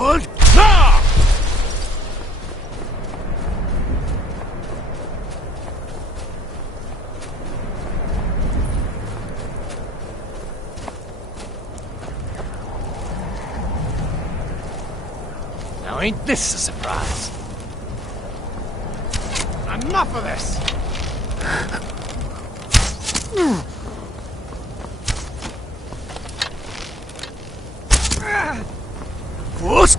What? Ah! Now ain't this a surprise? Enough of this! What?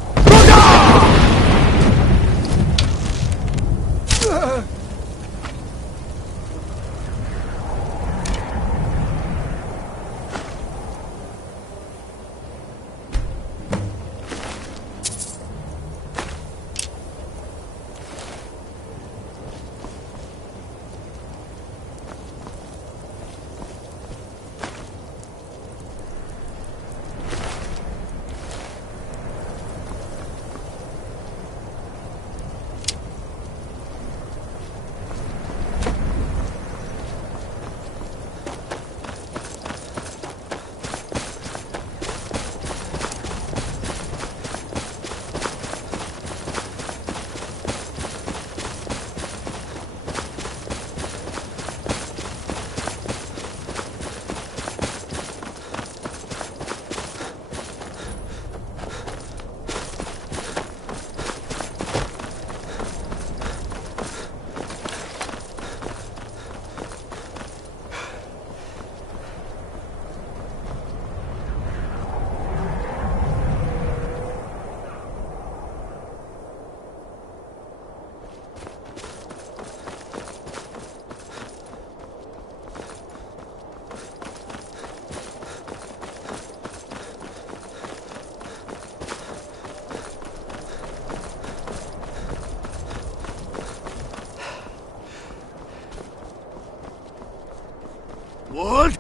What?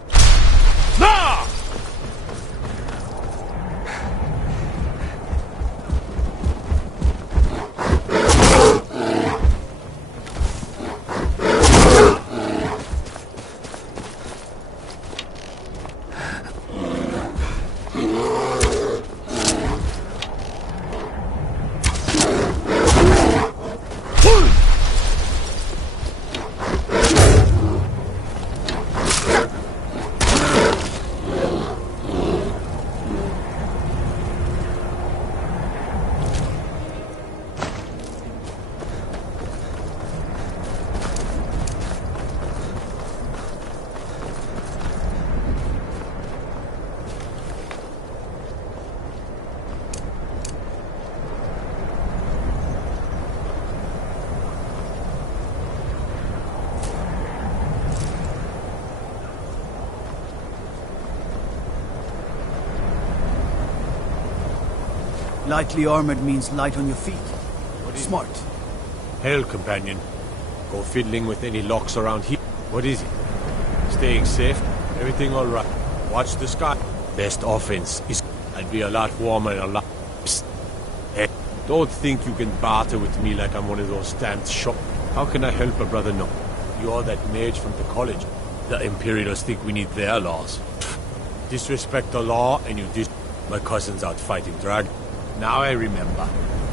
Ah! Lightly armored means light on your feet. Smart. Hell, companion. Go fiddling with any locks around here. What is it? Staying safe? Everything all right? Watch the sky. Best offense is... I'd be a lot warmer and a lot... Psst. Hey, don't think you can barter with me like I'm one of those stamped shop. How can I help a brother know? You're that mage from the college. The Imperials think we need their laws. Disrespect the law and you My cousin's out fighting drag. Now I remember.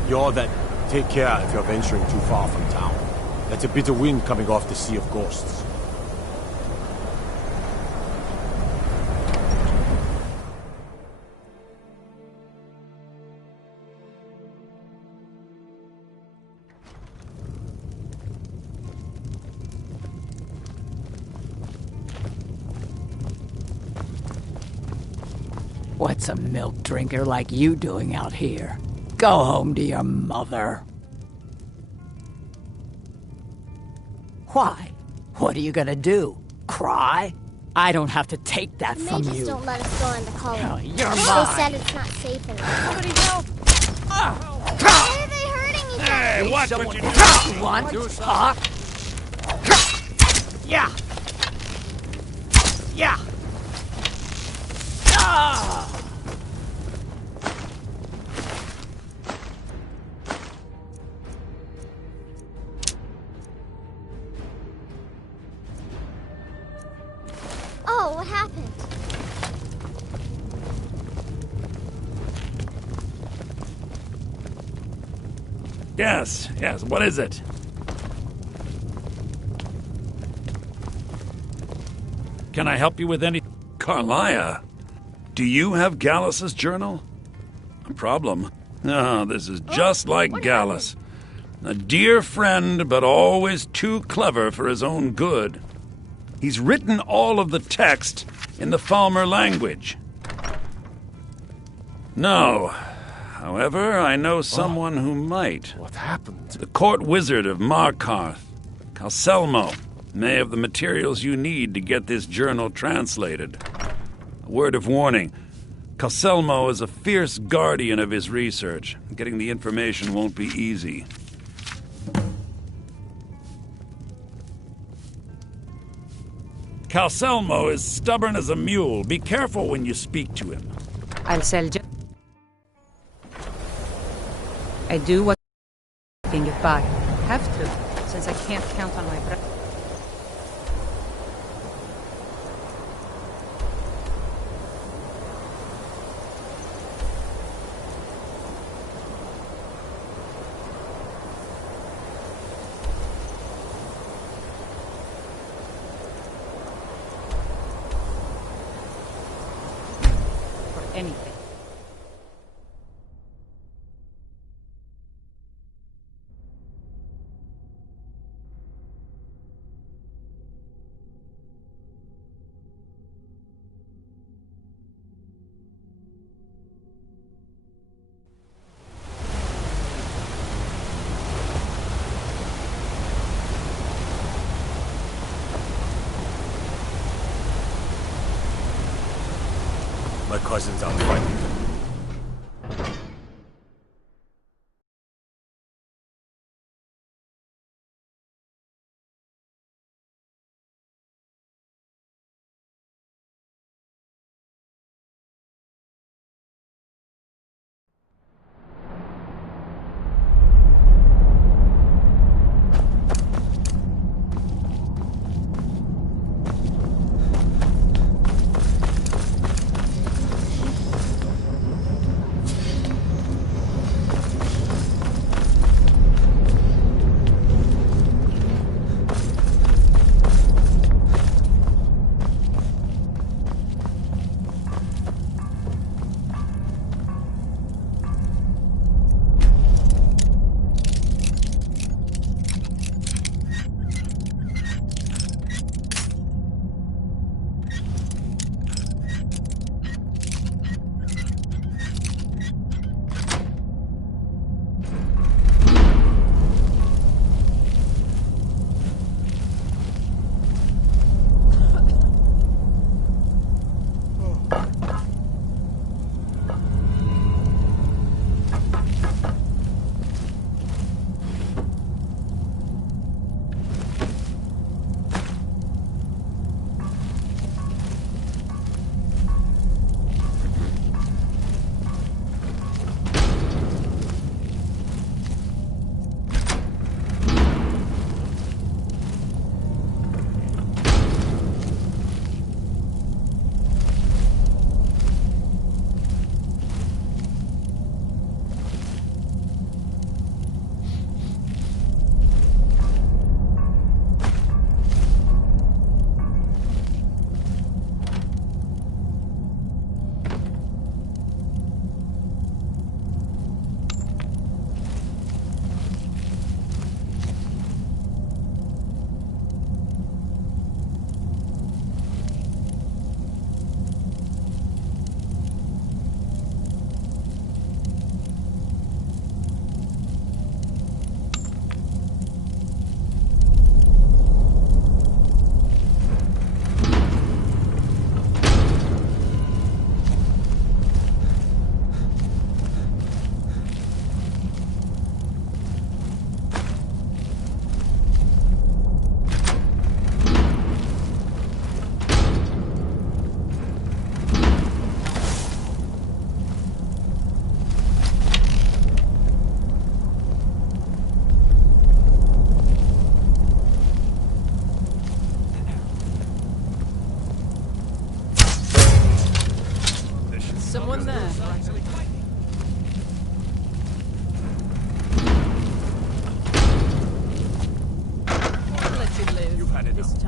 You're that... Take care if you're venturing too far from town. That's a bit of wind coming off the Sea of Ghosts. What's a milk drinker like you doing out here? Go home to your mother. Why? What are you gonna do? Cry? I don't have to take that from you. They just don't let us go into college. Oh, you're They mine. said it's not safe enough. Somebody help! Why are they hurting each other? Hey, watch what you do! You want? Huh? Yeah! Yeah! Ah! Oh, what happened? Yes, what is it? Can I help you with any... Carlia, do you have Gallus's journal? A problem? No, this is just like Gallus. A dear friend, but always too clever for his own good. He's written all of the text in the Falmer language. No. However, I know someone who might. What happened? The court wizard of Markarth, Calselmo, may have the materials you need to get this journal translated. A word of warning. Calselmo is a fierce guardian of his research. Getting the information won't be easy. Calselmo is stubborn as a mule. Be careful when you speak to him. I'll sell just... I do what you buy. Have to, since I can't count on my breath. For anything. My cousin's out fighting.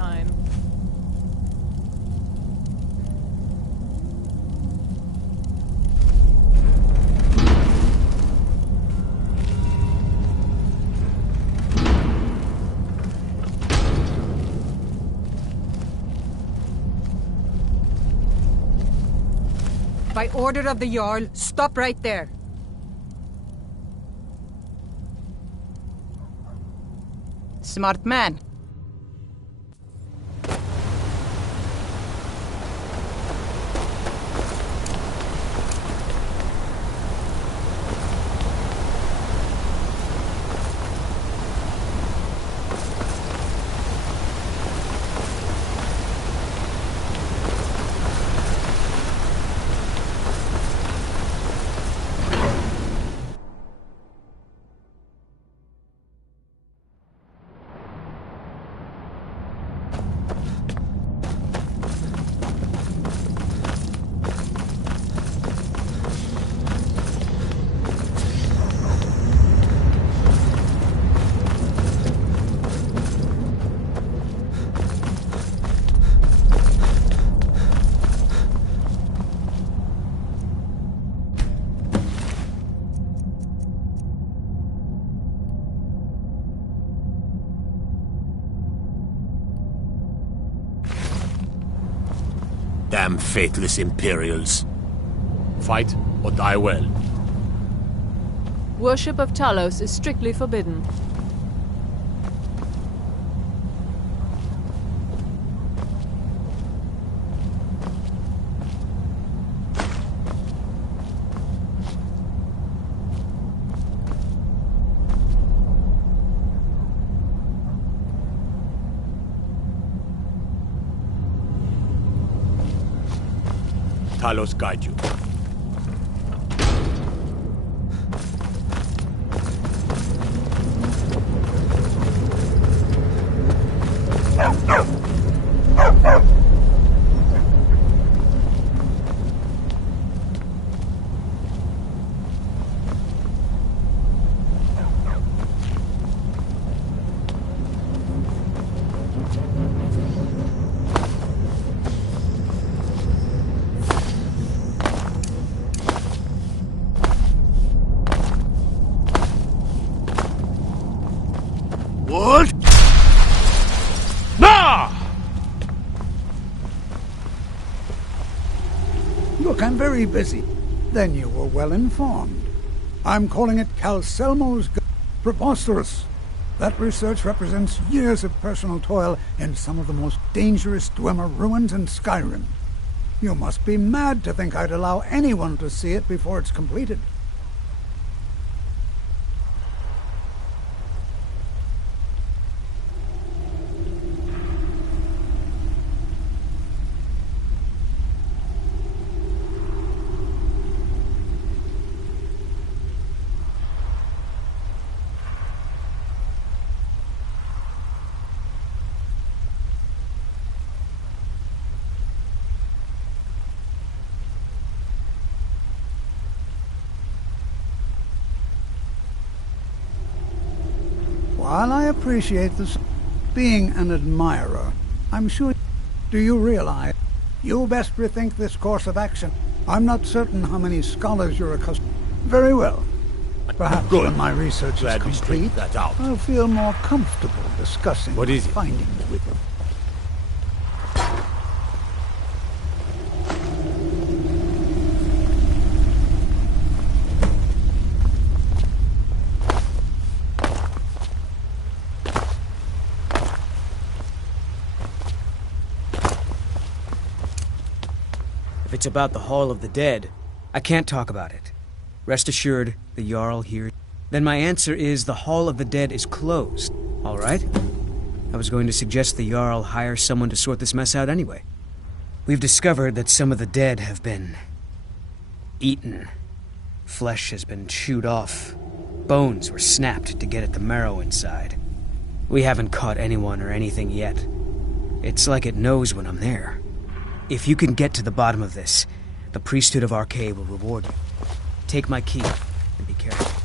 time. By order of the Jarl, stop right there. Smart man. Damn faithless Imperials. Fight or die well. Worship of Talos is strictly forbidden. Talos guide you. What? Nah! Look, I'm very busy. Then you were well informed. I'm calling it Calcelmo's preposterous. That research represents years of personal toil in some of the most dangerous Dwemer ruins in Skyrim. You must be mad to think I'd allow anyone to see it before it's completed. While I appreciate this, being an admirer, I'm sure... Do you realize? You best rethink this course of action. I'm not certain how many scholars you're accustomed... Very well. Perhaps when my research is Glad we complete, straightened that out. I'll feel more comfortable discussing What is it? findings with you. If it's about the Hall of the Dead, I can't talk about it. Rest assured, the Jarl here... Then my answer is the Hall of the Dead is closed, all right? I was going to suggest the Jarl hire someone to sort this mess out anyway. We've discovered that some of the dead have been... eaten. Flesh has been chewed off. Bones were snapped to get at the marrow inside. We haven't caught anyone or anything yet. It's like it knows when I'm there. If you can get to the bottom of this, the priesthood of Arcade will reward you. Take my key, and be careful.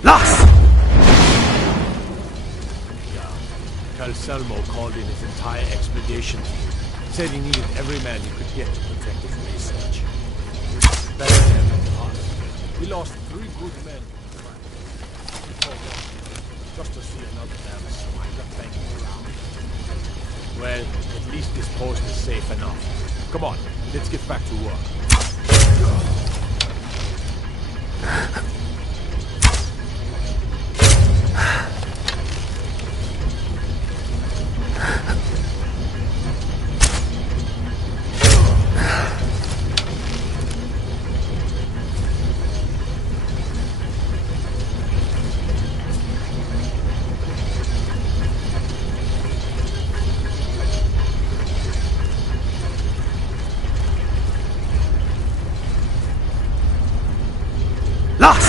Lost! Calselmo called in his entire expedition team. Said he needed every man he could get to protect his research. Better than us. We lost 3 good men. Just to see another damn swine banging around. Well, at least this post is safe enough. Come on, let's get back to work. Lost!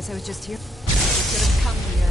Guess I was just here. I should have come here.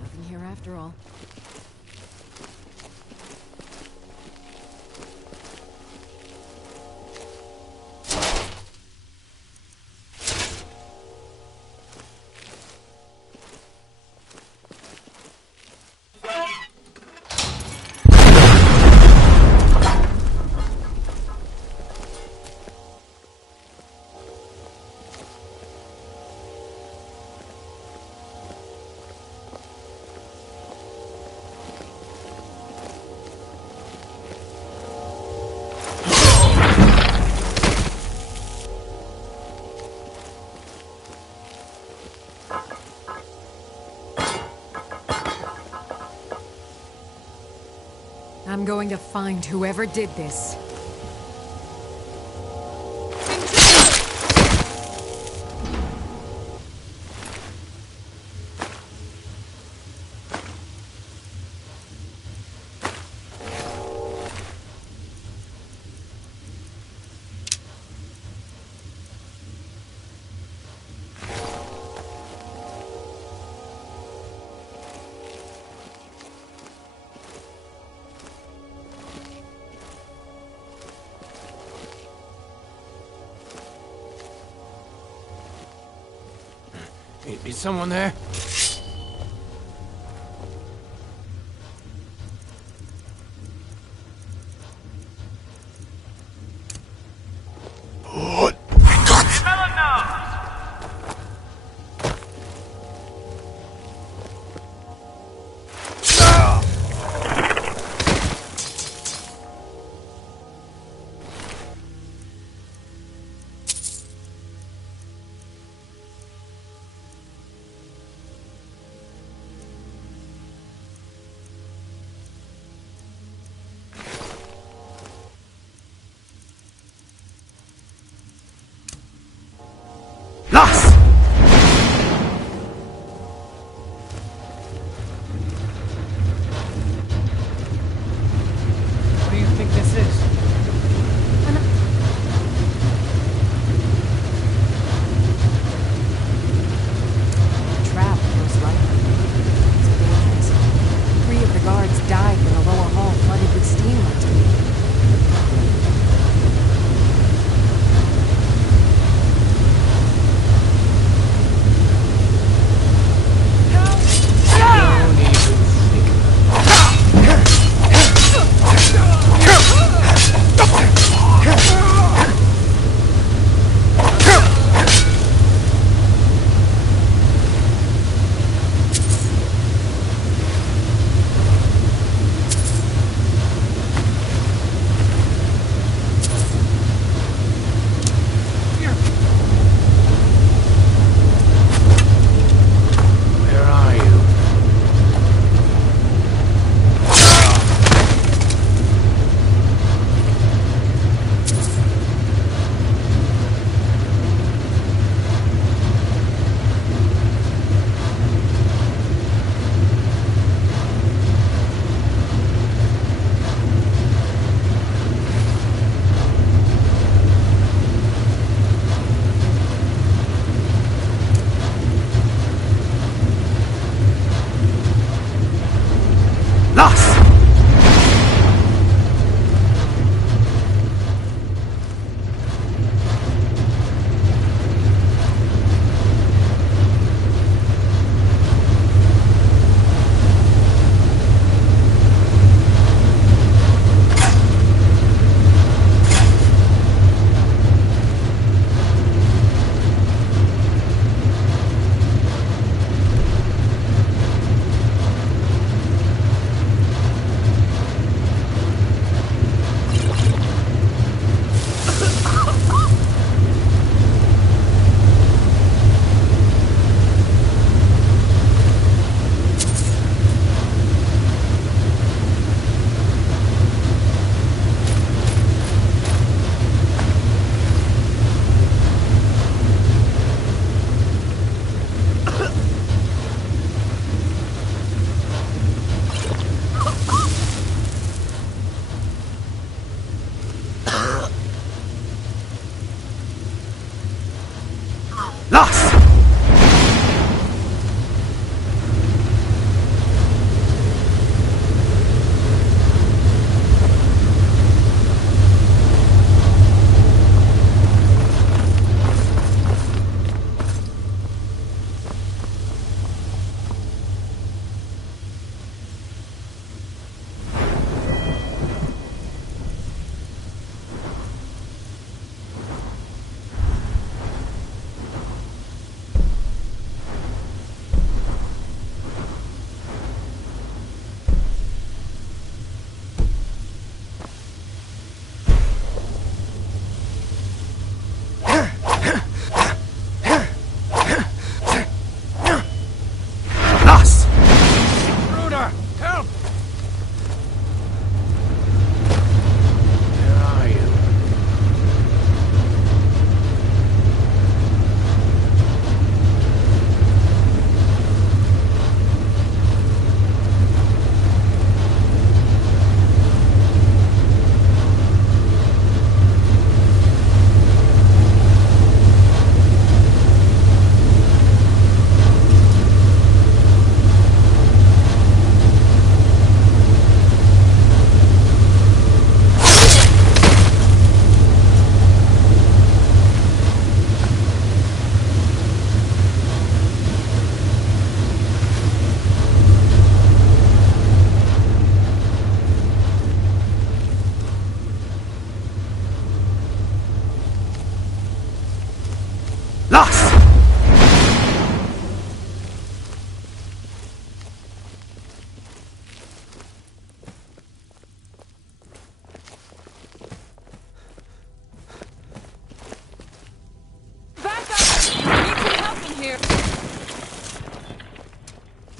Nothing here after all. I'm going to find whoever did this. Is someone there? Los!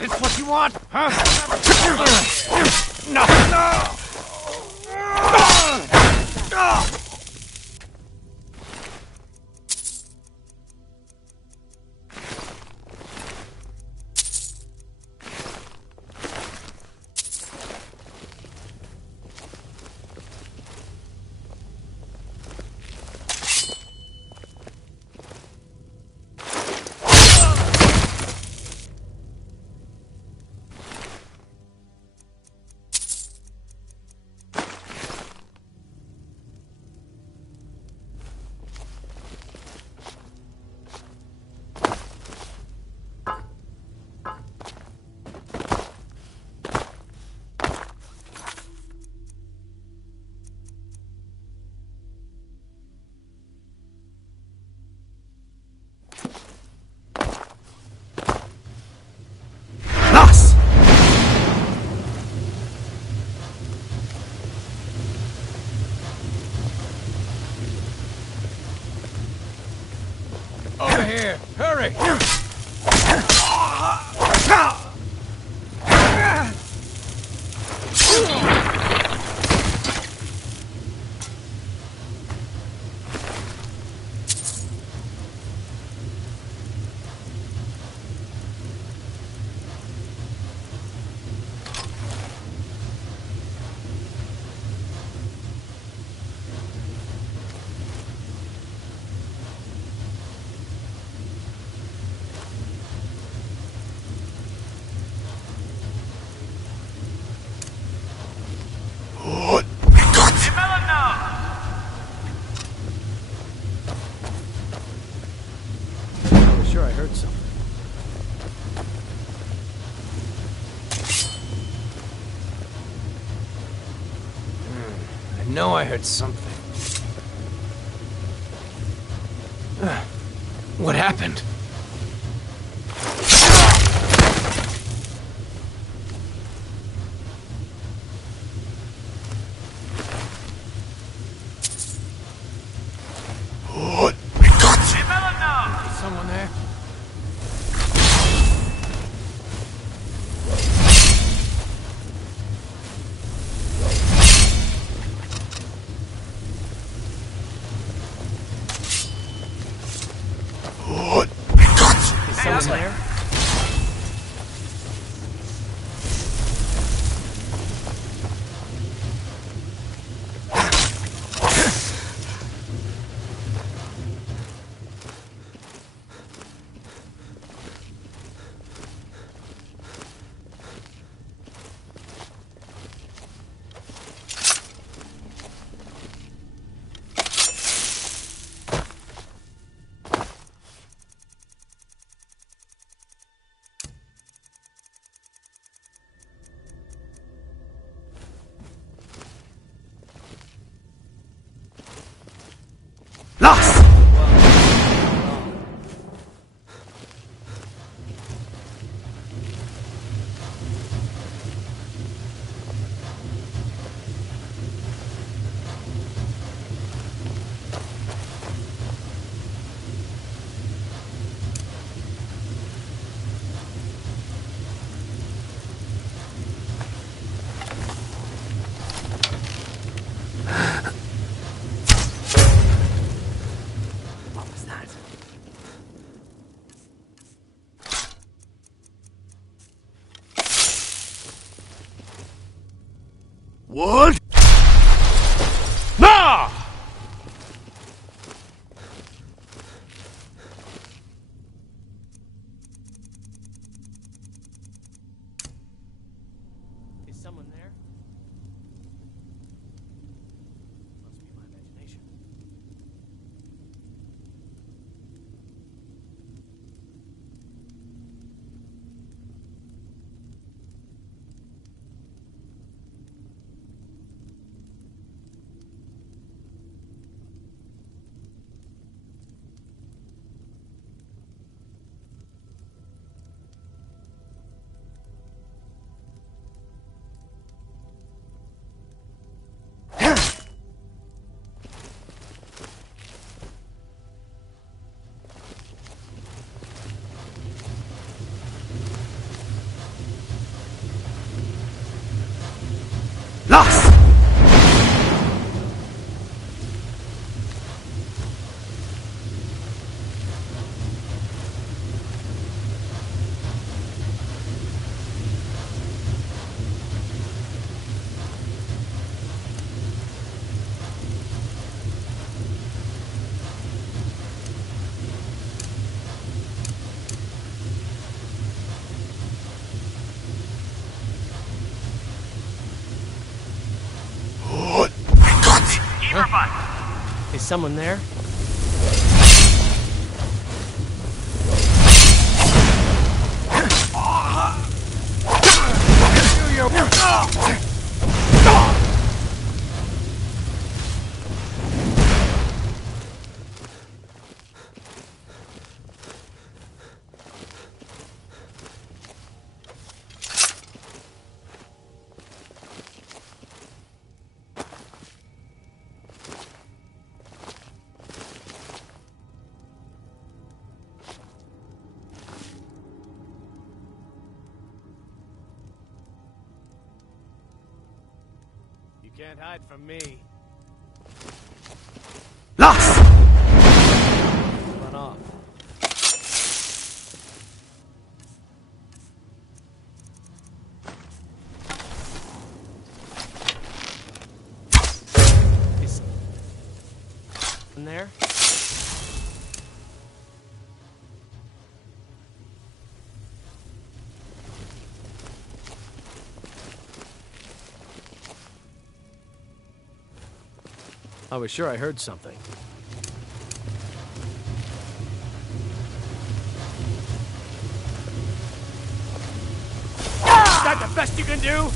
It's what you want, huh? No! Over here! Hurry! Sure, I heard something. I know I heard something. What happened? Someone there? Is someone there? What? No! Is someone there? Must be my imagination. Lost! Is someone there? You can't hide from me. Lost! Run off. Is someone there? I was sure I heard something. Is that the best you can do?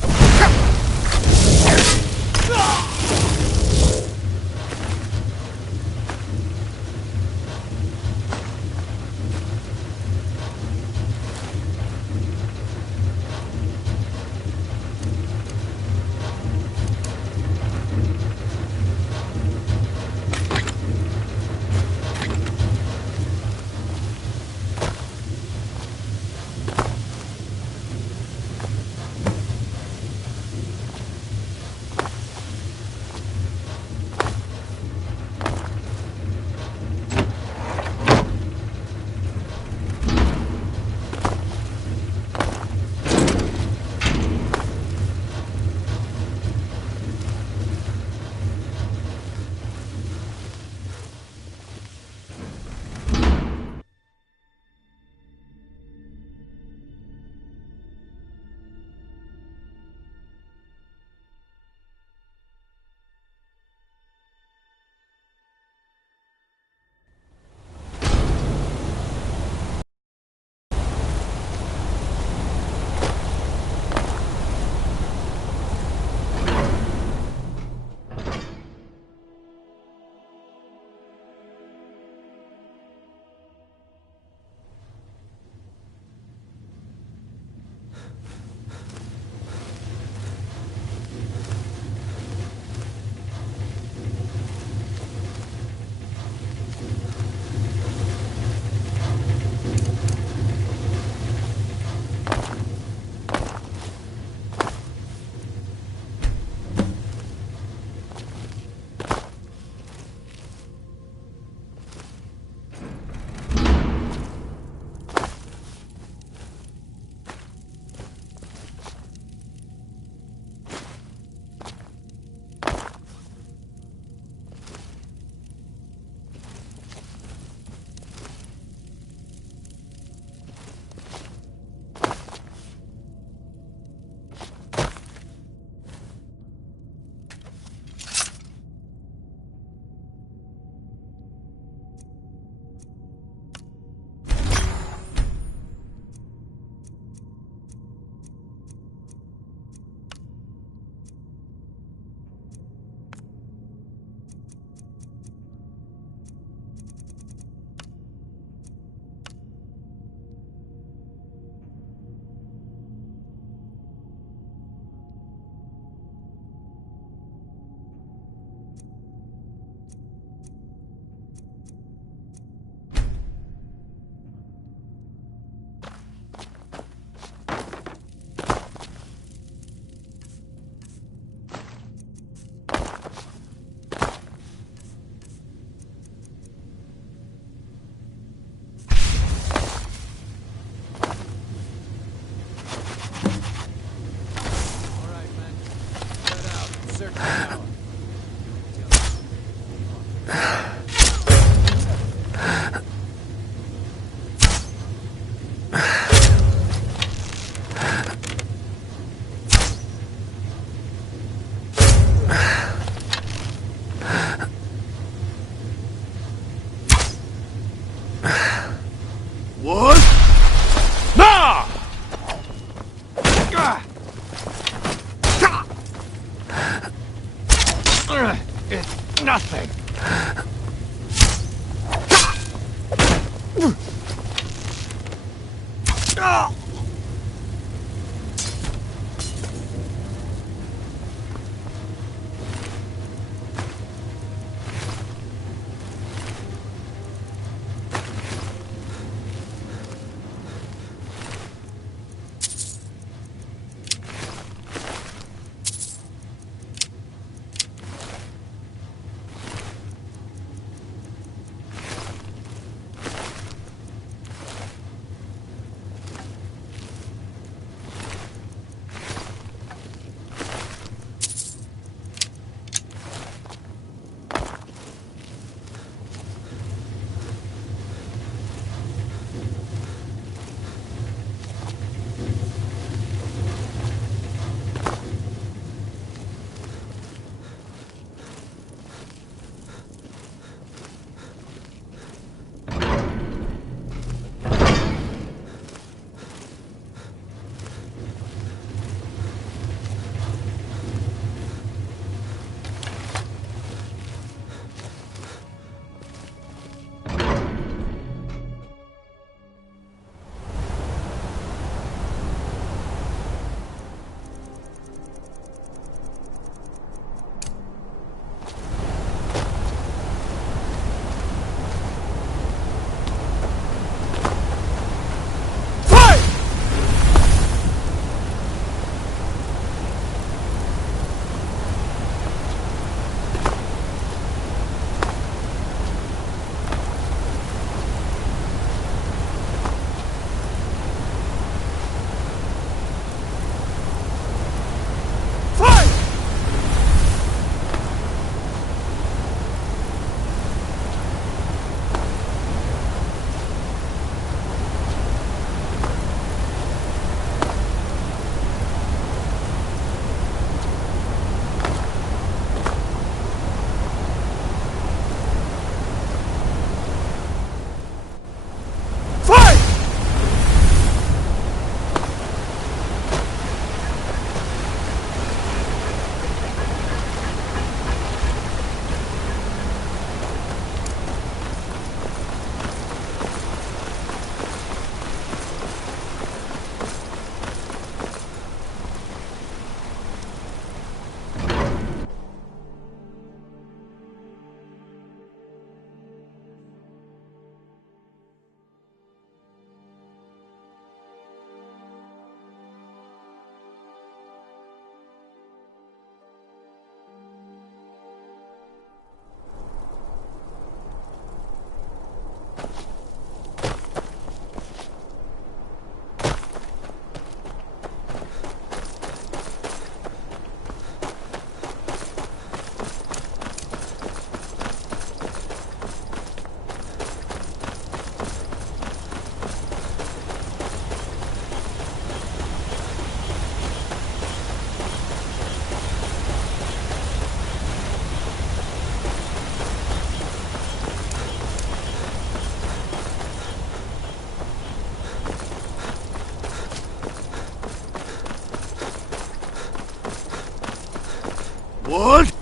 What?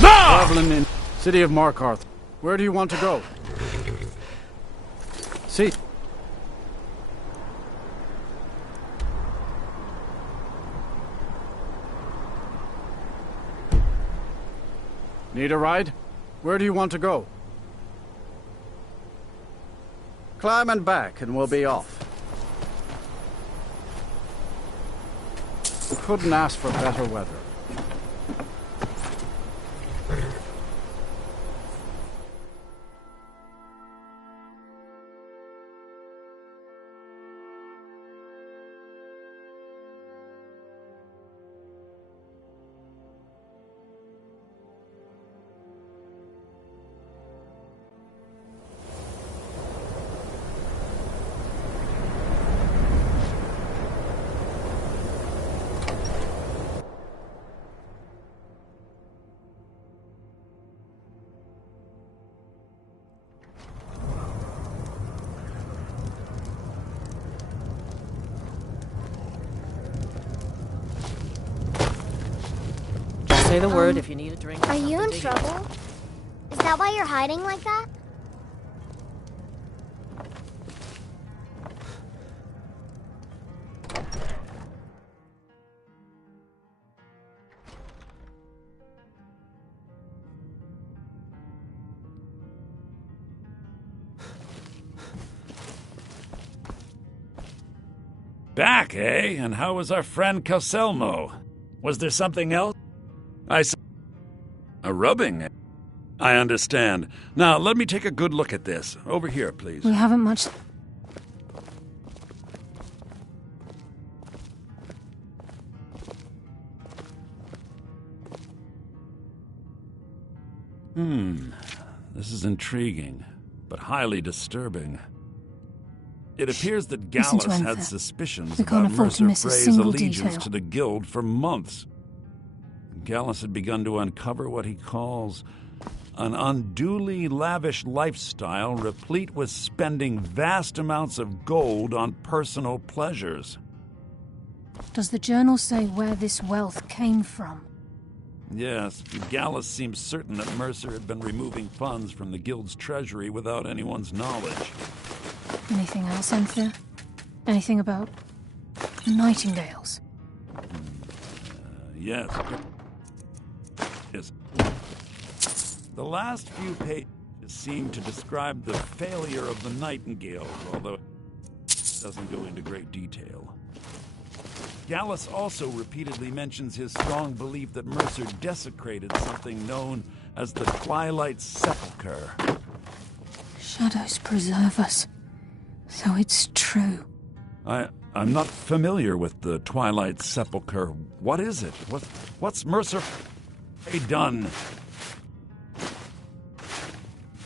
Now! Traveling in City of Markarth. Where do you want to go? See. Need a ride? Where do you want to go? Climb and back and we'll be off. Couldn't ask for better weather. Say the word if you need a drink. Are you in trouble? Is that why you're hiding like that? Back, eh? And how was our friend Calselmo? Was there something else? A rubbing? I understand. Now, let me take a good look at this. Over here, please. We haven't much... This is intriguing, but highly disturbing. It appears that Listen to Gallus Anther. had suspicions We can't about afford to Mercer miss a Frey's single allegiance detail. to the Guild for months. Gallus had begun to uncover what he calls an unduly lavish lifestyle replete with spending vast amounts of gold on personal pleasures. Does the journal say where this wealth came from? Yes, Gallus seems certain that Mercer had been removing funds from the Guild's treasury without anyone's knowledge. Anything else, Anthea? Anything about the Nightingales? Yes. Yes. The last few pages seem to describe the failure of the Nightingales, although it doesn't go into great detail. Gallus also repeatedly mentions his strong belief that Mercer desecrated something known as the Twilight Sepulchre. Shadows preserve us. So it's true. I'm not familiar with the Twilight Sepulchre. What is it? What's Mercer done?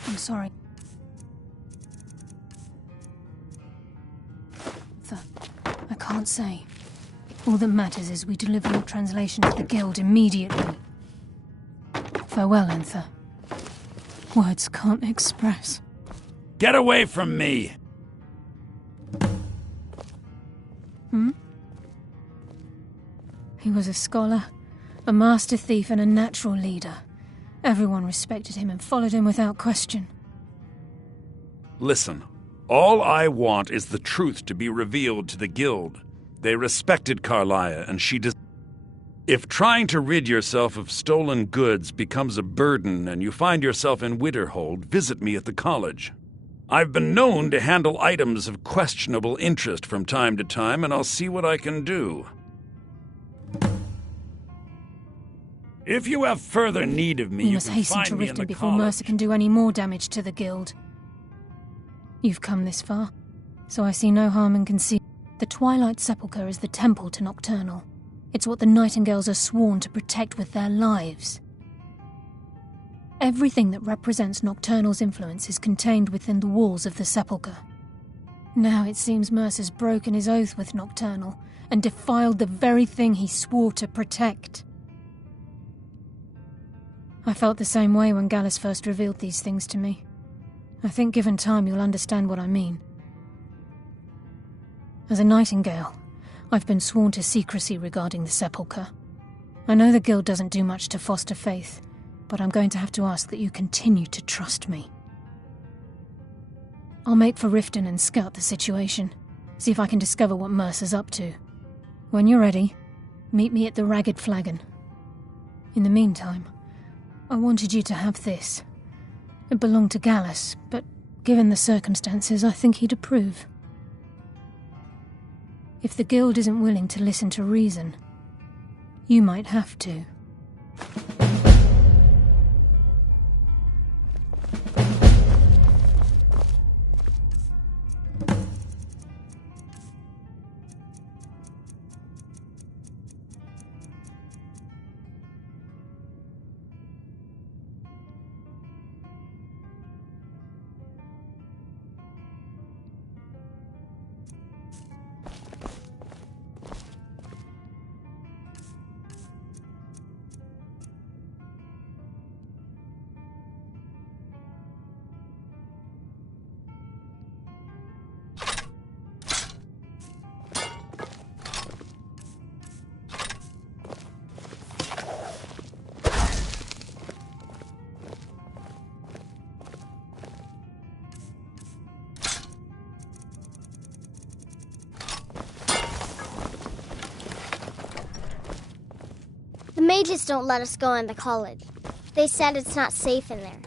I'm sorry. I can't say. All that matters is we deliver your translation to the Guild immediately. Farewell, Anther. Words can't express. Get away from me! He was a scholar, a master thief, and a natural leader. Everyone respected him and followed him without question. Listen, all I want is the truth to be revealed to the Guild. They respected Carlia, and she does. If trying to rid yourself of stolen goods becomes a burden and you find yourself in Winterhold, visit me at the college. I've been known to handle items of questionable interest from time to time, and I'll see what I can do. If you have further need of me, We you must can hasten find to me in Riften the before college. Mercer can do any more damage to the Guild. You've come this far, so I see no harm in concealing. The Twilight Sepulchre is the temple to Nocturnal. It's what the Nightingales are sworn to protect with their lives. Everything that represents Nocturnal's influence is contained within the walls of the Sepulchre. Now it seems Mercer's broken his oath with Nocturnal and defiled the very thing he swore to protect. I felt the same way when Gallus first revealed these things to me. I think given time you'll understand what I mean. As a Nightingale, I've been sworn to secrecy regarding the Sepulchre. I know the Guild doesn't do much to foster faith, but I'm going to have to ask that you continue to trust me. I'll make for Riften and scout the situation, see if I can discover what Mercer's up to. When you're ready, meet me at the Ragged Flagon. In the meantime, I wanted you to have this. It belonged to Gallus, but given the circumstances, I think he'd approve. If the Guild isn't willing to listen to reason, you might have to. The mages don't let us go in the college. They said it's not safe in there.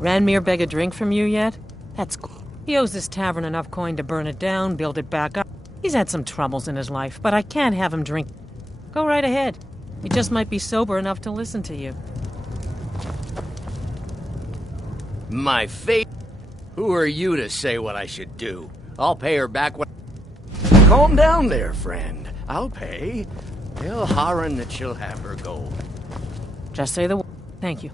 Ranmir beg a drink from you yet? That's cool. He owes this tavern enough coin to burn it down, build it back up. He's had some troubles in his life, but I can't have him drink. Go right ahead. He just might be sober enough to listen to you. My fate? Who are you to say what I should do? I'll pay her back what... Calm down there, friend. I'll pay. Tell Harren that she'll have her gold. Just say the word. Thank you.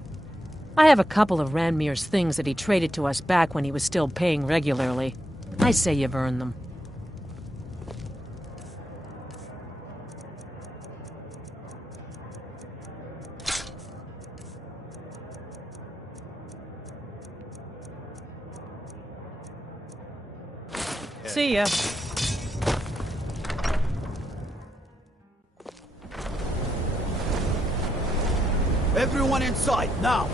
I have a couple of Ranmir's things that he traded to us back when he was still paying regularly. I say you've earned them. See ya. Everyone inside, now!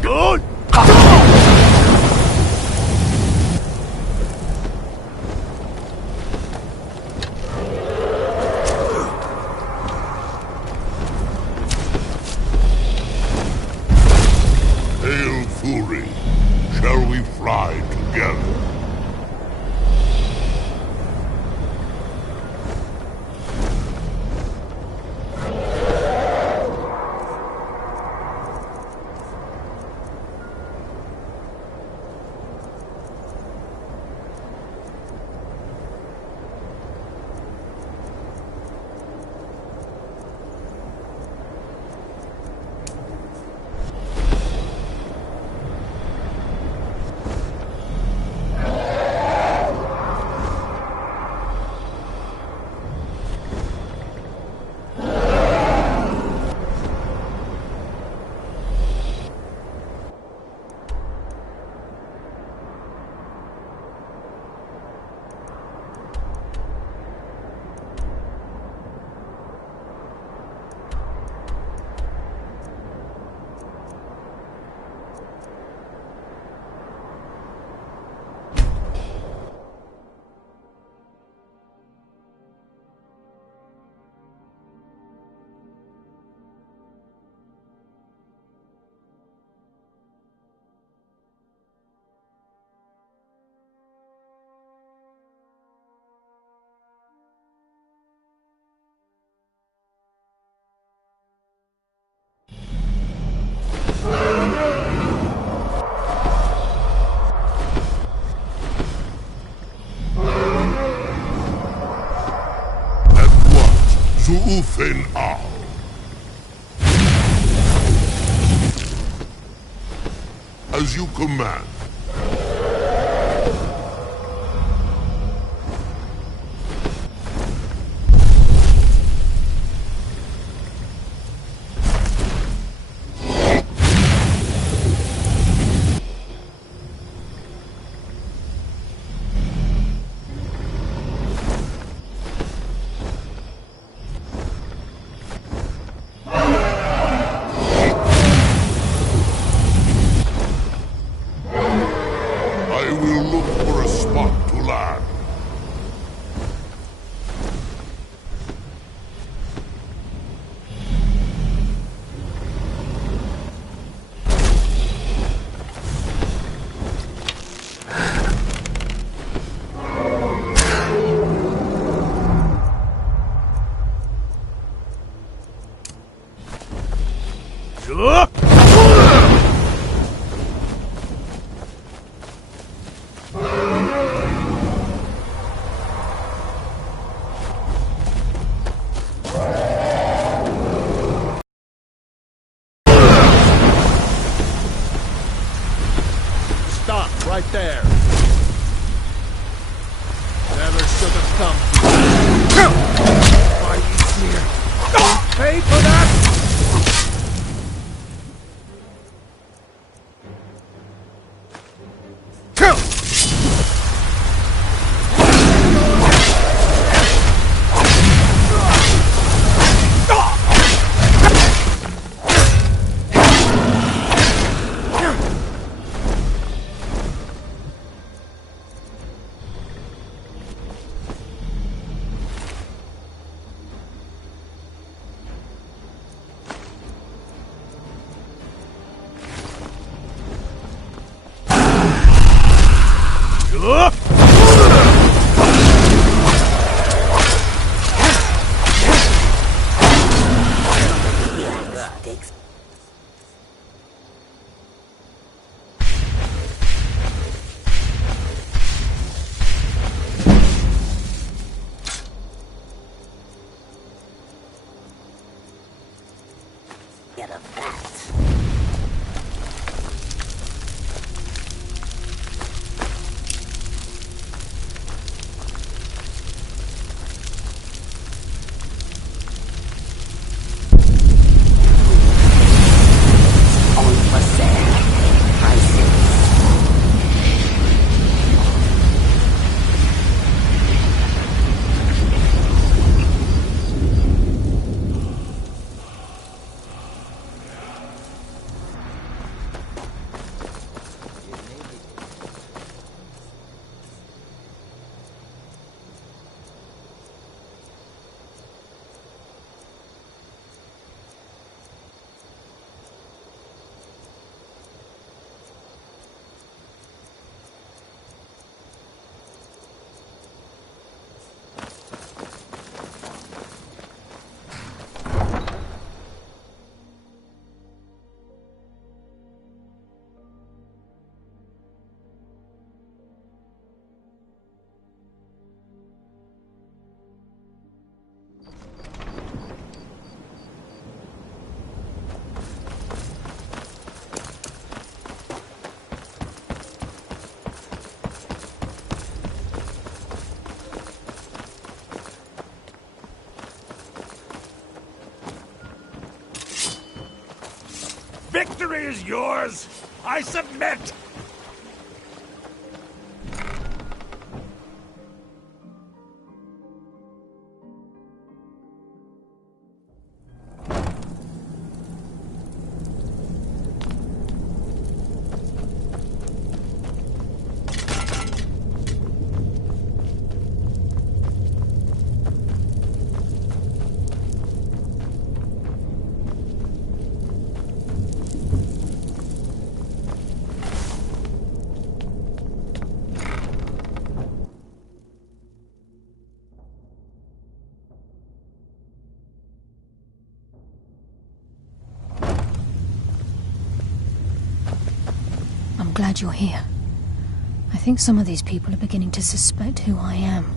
Good! Hail Fury, shall we fly together? Zuufen Al. As you command. Get of that. Only for sale. Prices. Victory is yours! I submit! I'm glad you're here. I think some of these people are beginning to suspect who I am.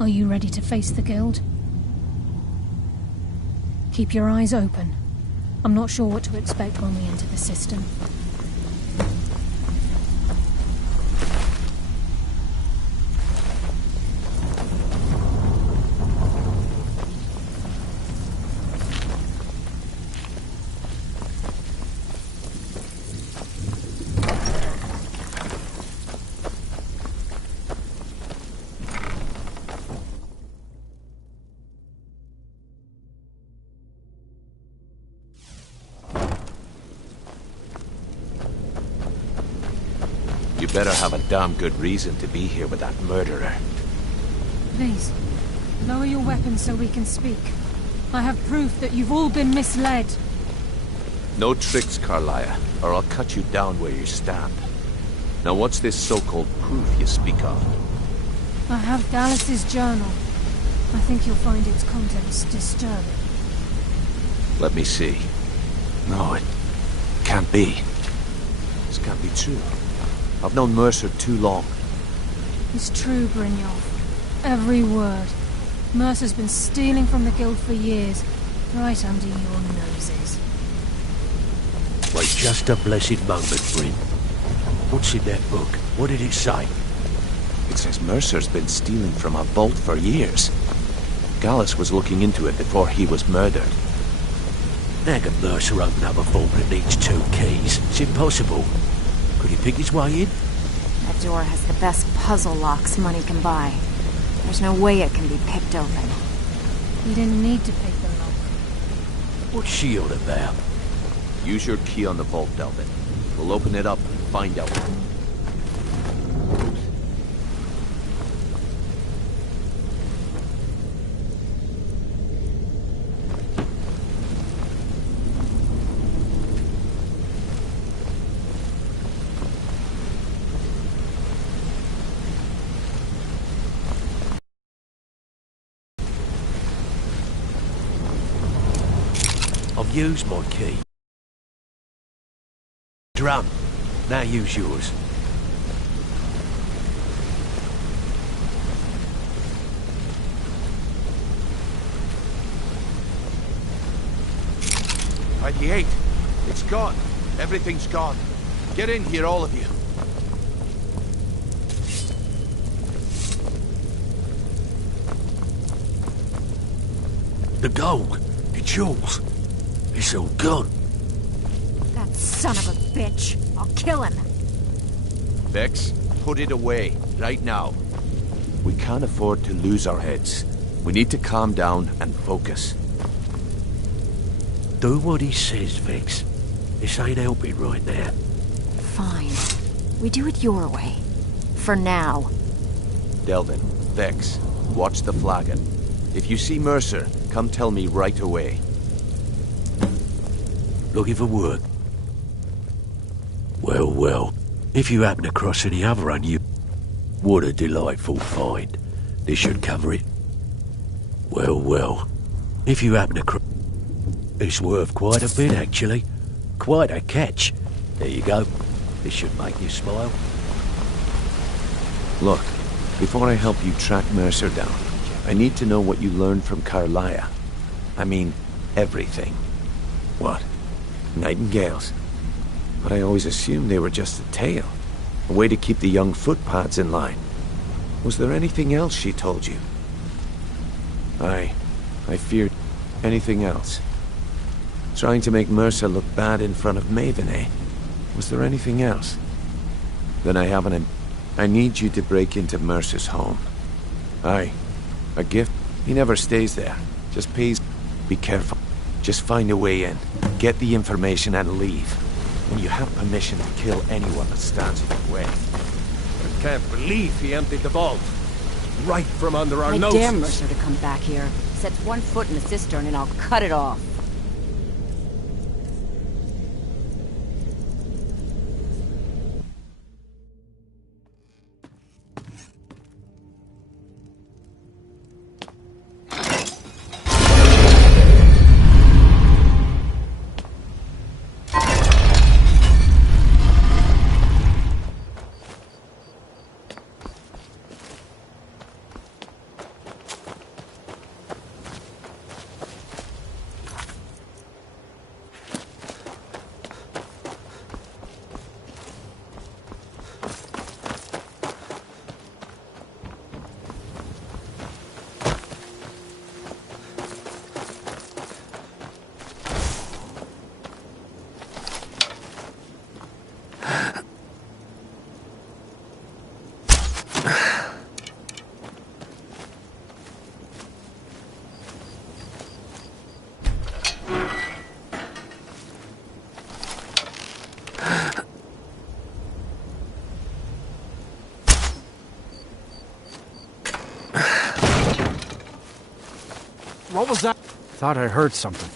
Are you ready to face the Guild? Keep your eyes open. I'm not sure what to expect when we enter the system. You better have a damn good reason to be here with that murderer. Please, lower your weapons so we can speak. I have proof that you've all been misled. No tricks, Carlia, or I'll cut you down where you stand. Now what's this so-called proof you speak of? I have Dallas's journal. I think you'll find its contents disturbing. Let me see. No, it can't be. This can't be true. I've known Mercer too long. It's true, Brynjolf. Every word. Mercer's been stealing from the Guild for years, right under your noses. Wait just a blessed moment, Bryn. What's in that book? What did it say? It says Mercer's been stealing from a vault for years. Gallus was looking into it before he was murdered. How can Mercer open up a vault that needs 2 keys? It's impossible. Could he pick his way in? That door has the best puzzle locks money can buy. There's no way it can be picked open. You didn't need to pick the lock. What's she on about? Use your key on the vault, Delvin. We'll open it up and find out. I've used my key. Drum. Now use yours. By the 8. It's gone. Everything's gone. Get in here, all of you. The gold. It's yours. It's all gone. That son of a bitch. I'll kill him. Vex, put it away, right now. We can't afford to lose our heads. We need to calm down and focus. Do what he says, Vex. This ain't helping right now. Fine. We do it your way. For now. Delvin, Vex, watch the flagon. If you see Mercer, come tell me right away. Looking for work? Well, well. If you happen across any other What a delightful find. This should cover it. Well, well. If you happen across... It's worth quite a bit, actually. Quite a catch. There you go. This should make you smile. Look, before I help you track Mercer down, I need to know what you learned from Carlia. I mean, everything. What? Nightingales? But I always assumed they were just a tale. A way to keep the young footpads in line. Was there anything else she told you? I feared anything else. Trying to make Mercer look bad in front of Maven, eh? Was there anything else? Then I haven't. I need you to break into Mercer's home. Aye. A gift? He never stays there. Just pays. Be careful. Just find a way in. Get the information and leave. And you have permission to kill anyone that stands in your way. I can't believe he emptied the vault. Right from under our I noses. dare Mercer to come back here. Sets one foot in the cistern and I'll cut it off. What was that? Thought I heard something.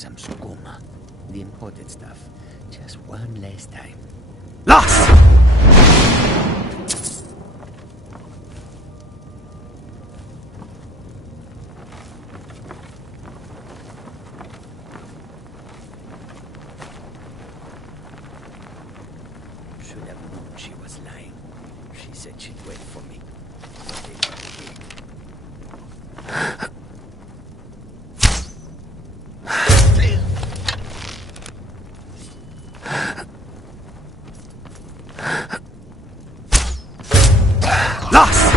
some skooma. The imported stuff. Just one last time. Lost! Should have known she was lying. She said she'd wait for me. Lost!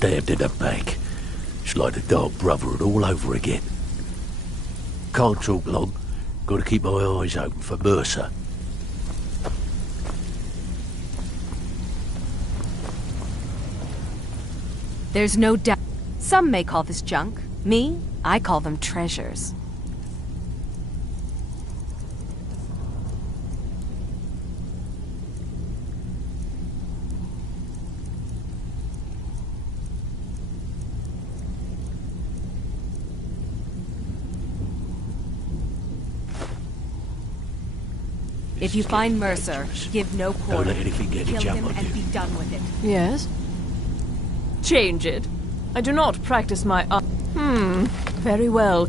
stabbed in the back. It's like the Dark Brotherhood all over again. Can't talk long. Gotta keep my eyes open for Mercer. There's no doubt. Some may call this junk. Me, I call them treasures. If you find Mercer, give no quarter. Don't let anything get a Kill jump him on and you. be done with it. Yes? Change it. I do not practice my art. Very well.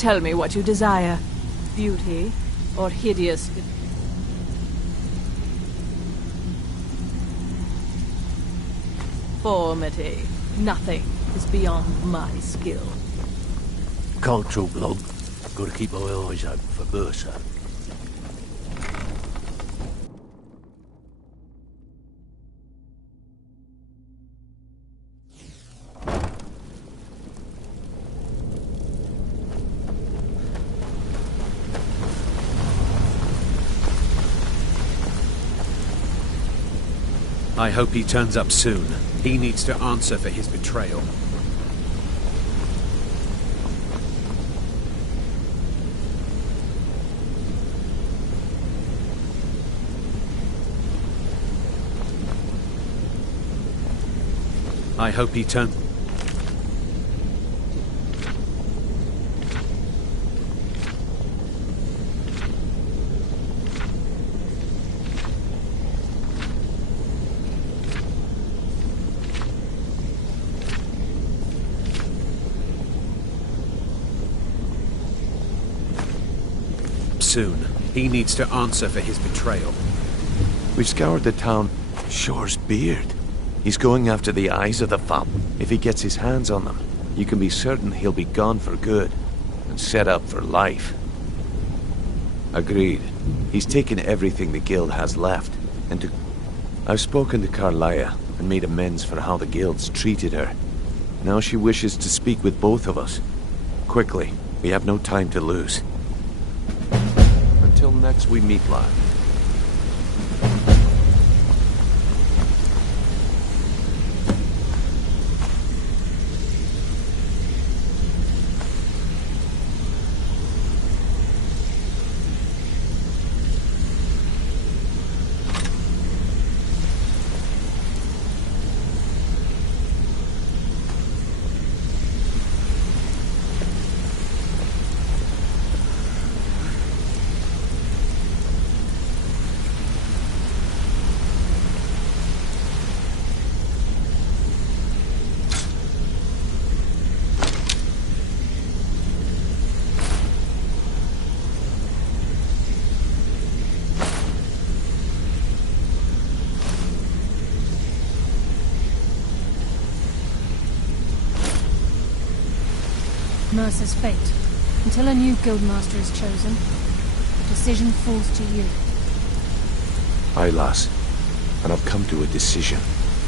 Tell me what you desire. Beauty or hideous... Formity. Nothing is beyond my skill. Can't talk long. Gotta keep my eyes open for Mercer. I hope he turns up soon. He needs to answer for his betrayal. I hope he turns... soon. He needs to answer for his betrayal. We've scoured the town. Shore's beard. He's going after the eyes of the fop. If he gets his hands on them, you can be certain he'll be gone for good and set up for life. Agreed. He's taken everything the guild has left, and I've spoken to Carlia and made amends for how the guild's treated her. Now she wishes to speak with both of us. Quickly, we have no time to lose. Until next we meet, lad. Mercer's fate. Until a new guildmaster is chosen, the decision falls to you. Aye, lass. And I've come to a decision.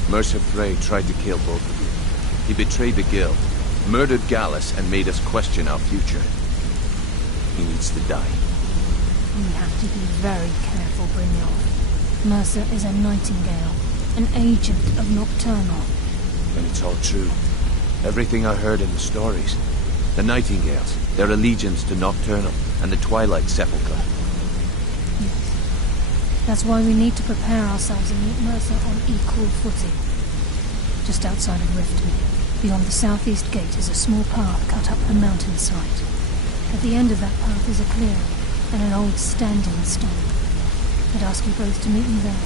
Mercer Frey tried to kill both of you. He betrayed the guild, murdered Gallus, and made us question our future. He needs to die. We have to be very careful, Brynjolf. Mercer is a Nightingale, an agent of Nocturnal. And it's all true. Everything I heard in the stories. The Nightingales, their allegiance to Nocturnal, and the Twilight Sepulchre. Yes. That's why we need to prepare ourselves and meet Mercer on equal footing. Just outside of Riftmead, beyond the southeast gate, is a small path cut up the mountainside. At the end of that path is a clearing, and an old standing stone. I'd ask you both to meet me there.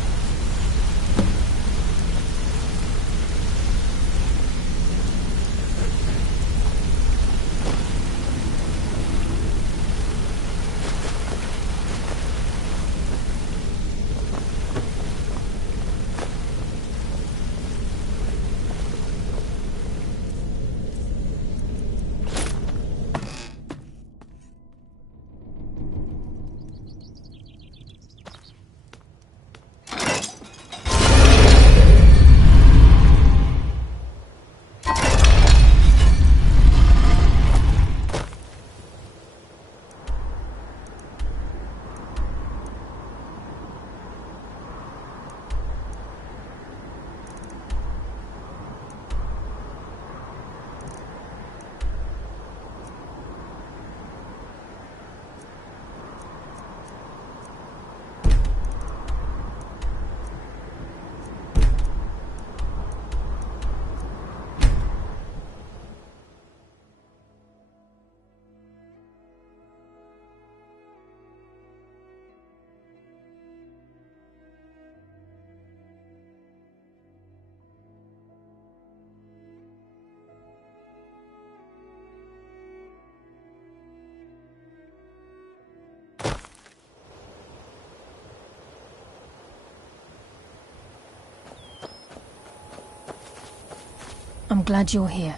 I'm glad you're here.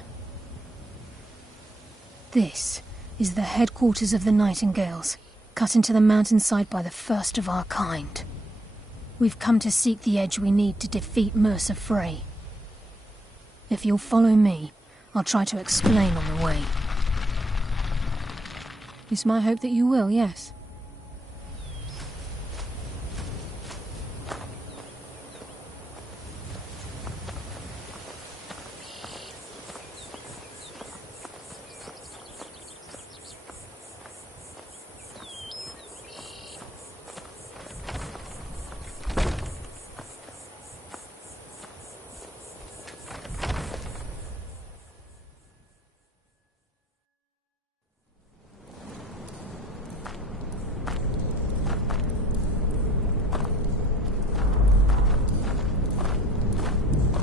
This is the headquarters of the Nightingales, cut into the mountainside by the first of our kind. We've come to seek the edge we need to defeat Mercer Frey. If you'll follow me, I'll try to explain on the way. It's my hope that you will, yes.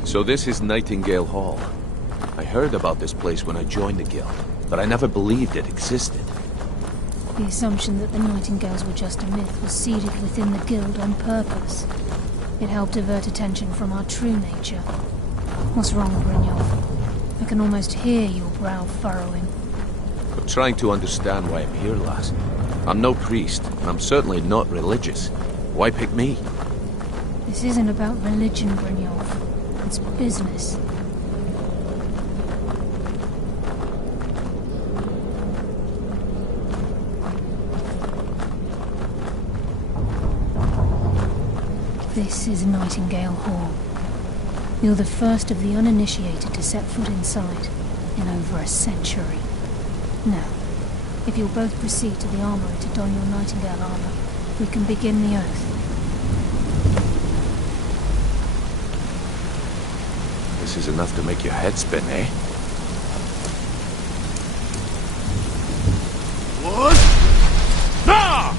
So this is Nightingale Hall. I heard about this place when I joined the guild, but I never believed it existed. The assumption that the Nightingales were just a myth was seeded within the guild on purpose. It helped divert attention from our true nature. What's wrong, Brynjolf? I can almost hear your brow furrowing. I'm trying to understand why I'm here, lass. I'm no priest, and I'm certainly not religious. Why pick me? This isn't about religion, Brynjolf. It's business. This is Nightingale Hall. You're the first of the uninitiated to set foot inside in over a century. Now, if you'll both proceed to the armory to don your Nightingale armor, we can begin the oath. This is enough to make your head spin, eh? What? Nah!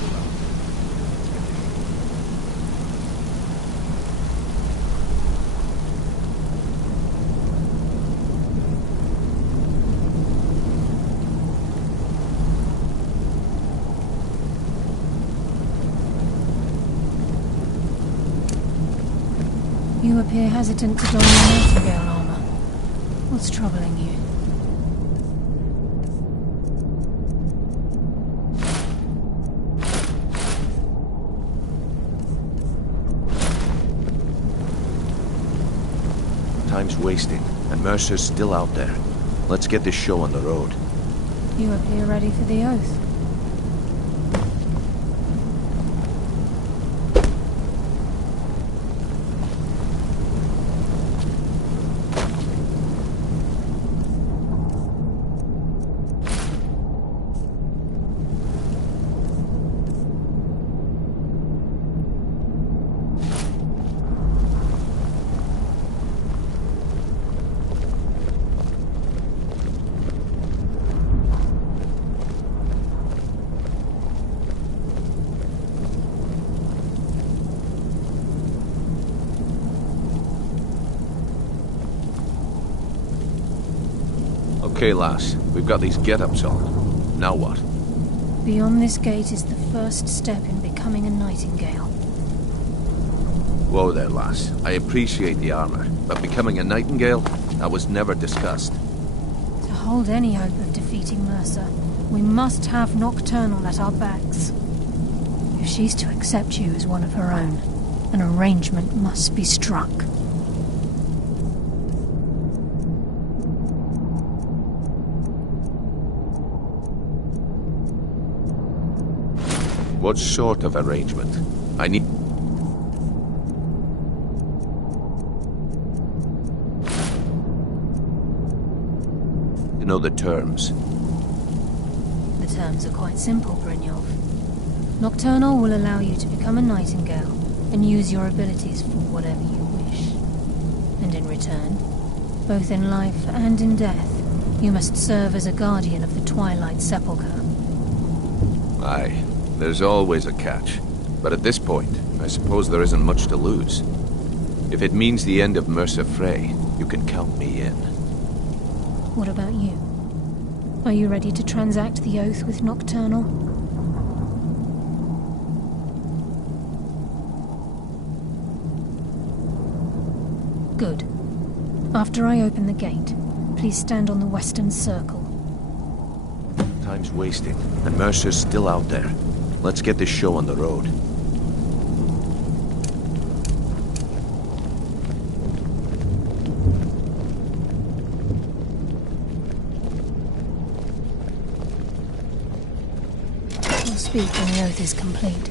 You appear hesitant to don your Nightingale armor. What's troubling you? Time's wasting, and Mercer's still out there. Let's get this show on the road. You appear ready for the oath. Okay, lass. We've got these get-ups on. Now what? Beyond this gate is the first step in becoming a Nightingale. Whoa there, lass. I appreciate the armor, but becoming a Nightingale? That was never discussed. To hold any hope of defeating Mercer, we must have Nocturnal at our backs. If she's to accept you as one of her own, an arrangement must be struck. What sort of arrangement? I need... to know the terms. The terms are quite simple, Brynjolf. Nocturnal will allow you to become a Nightingale and use your abilities for whatever you wish. And in return, both in life and in death, you must serve as a guardian of the Twilight Sepulchre. Aye. There's always a catch. But at this point, I suppose there isn't much to lose. If it means the end of Mercer Frey, you can count me in. What about you? Are you ready to transact the oath with Nocturnal? Good. After I open the gate, please stand on the western circle. Time's wasting, and Mercer's still out there. Let's get this show on the road. We'll speak when the oath is complete.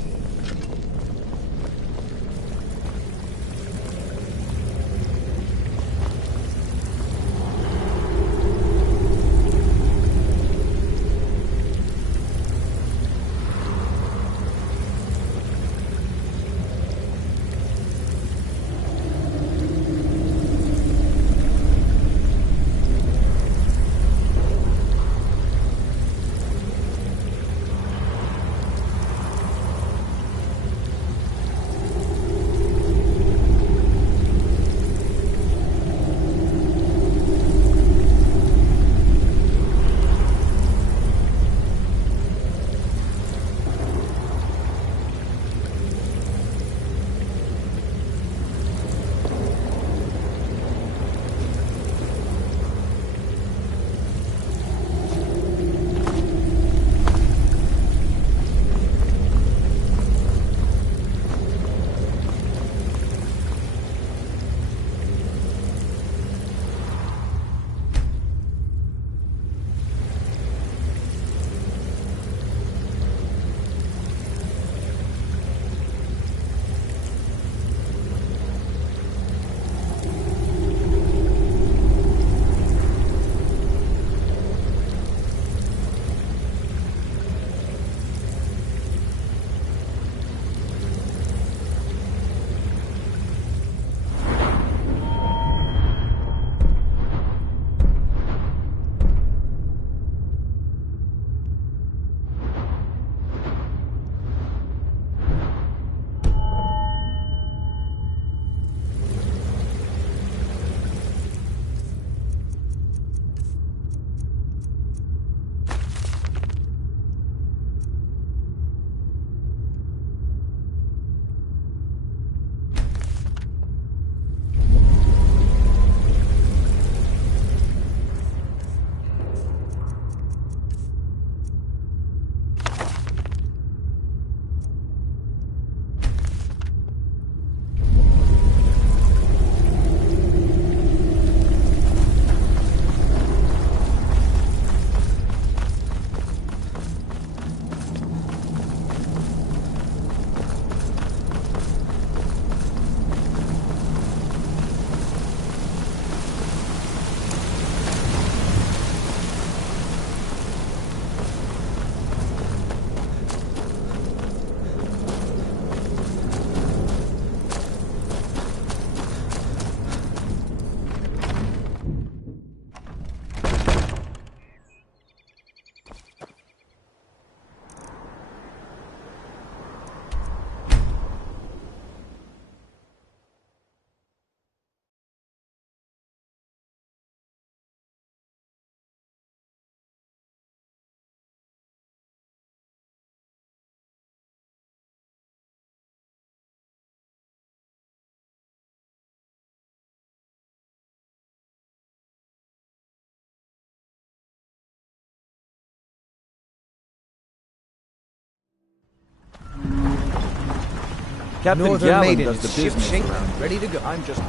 Captain Northern Gallon Maiden does the is ship business shape around and ready to go. I'm just...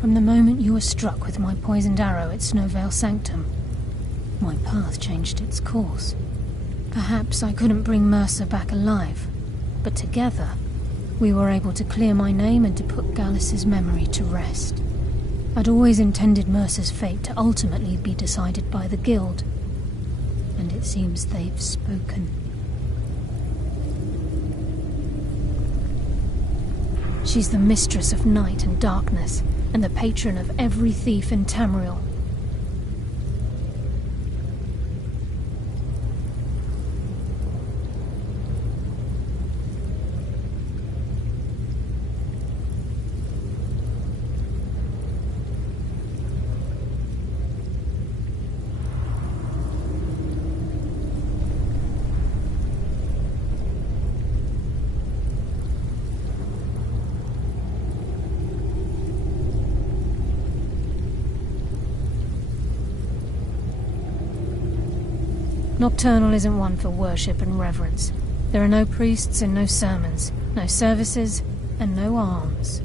From the moment you were struck with my poisoned arrow at Snowvale Sanctum, my path changed its course. Perhaps I couldn't bring Mercer back alive, but together, we were able to clear my name and to put Gallus's memory to rest. I'd always intended Mercer's fate to ultimately be decided by the Guild, and it seems they've spoken. She's the mistress of night and darkness, and the patron of every thief in Tamriel. Nocturnal isn't one for worship and reverence. There are no priests and no sermons, no services, and no alms.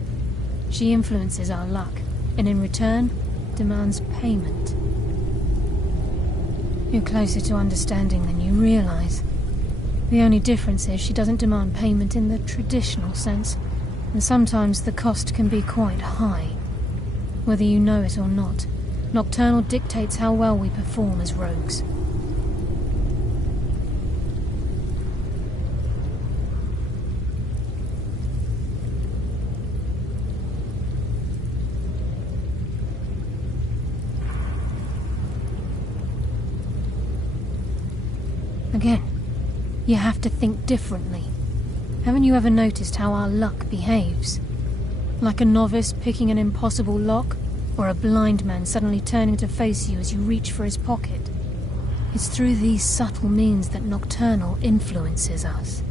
She influences our luck, and in return, demands payment. You're closer to understanding than you realize. The only difference is she doesn't demand payment in the traditional sense, and sometimes the cost can be quite high. Whether you know it or not, Nocturnal dictates how well we perform as rogues. Again, you have to think differently. Haven't you ever noticed how our luck behaves? Like a novice picking an impossible lock, or a blind man suddenly turning to face you as you reach for his pocket. It's through these subtle means that Nocturnal influences us.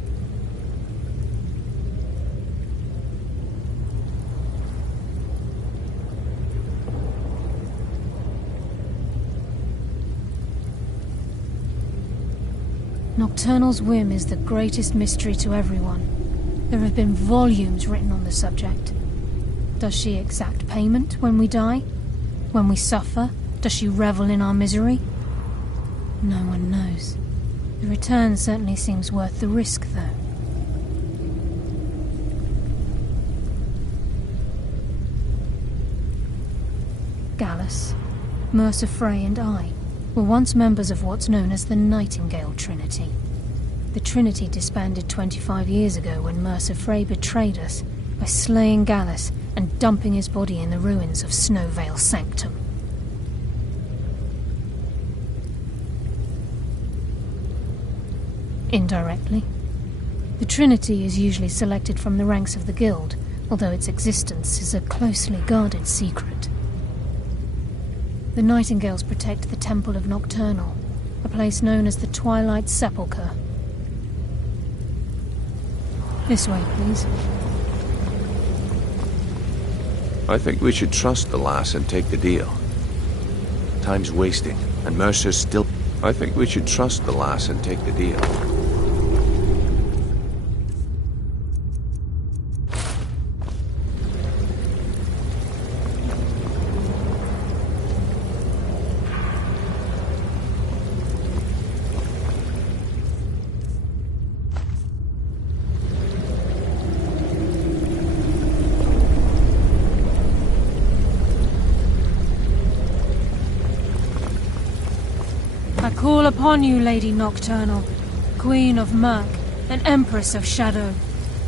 Nocturnal's whim is the greatest mystery to everyone. There have been volumes written on the subject. Does she exact payment when we die? When we suffer? Does she revel in our misery? No one knows. The return certainly seems worth the risk, though. Gallus, Mercer Frey and I were once members of what's known as the Nightingale Trinity. The Trinity disbanded 25 years ago when Mercer Frey betrayed us by slaying Gallus and dumping his body in the ruins of Snowvale Sanctum. Indirectly, the Trinity is usually selected from the ranks of the Guild, although its existence is a closely guarded secret. The Nightingales protect the Temple of Nocturnal, a place known as the Twilight Sepulchre. This way, please. I think we should trust the lass and take the deal. Time's wasting, and Mercer's still... I think we should trust the lass and take the deal. I call upon you, Lady Nocturnal, Queen of Murk and Empress of Shadow.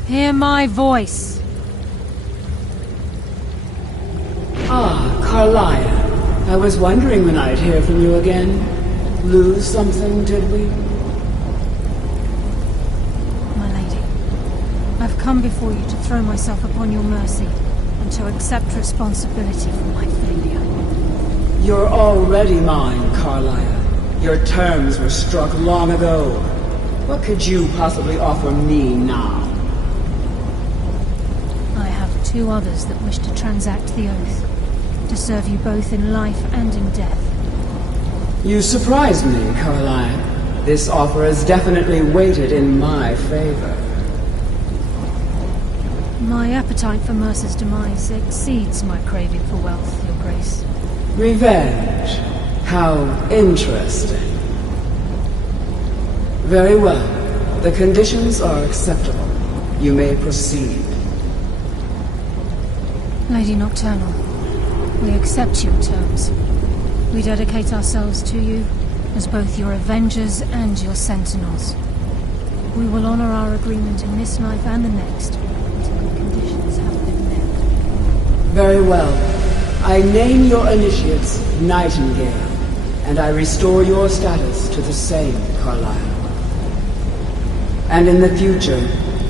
Hear my voice. Ah, Carlia. I was wondering when I'd hear from you again. Lose something, did we? My lady, I've come before you to throw myself upon your mercy and to accept responsibility for my failure. You're already mine, Carlia. Your terms were struck long ago. What could you possibly offer me now? I have two others that wish to transact the oath, to serve you both in life and in death. You surprise me, Carlia. This offer is definitely weighted in my favor. My appetite for Mercer's demise exceeds my craving for wealth, Your Grace. Revenge. How interesting. Very well. The conditions are acceptable. You may proceed. Lady Nocturnal, we accept your terms. We dedicate ourselves to you as both your avengers and your sentinels. We will honor our agreement in this life and the next until the conditions have been met. Very well. I name your initiates Nightingale, and I restore your status to the same, Carlisle. And in the future,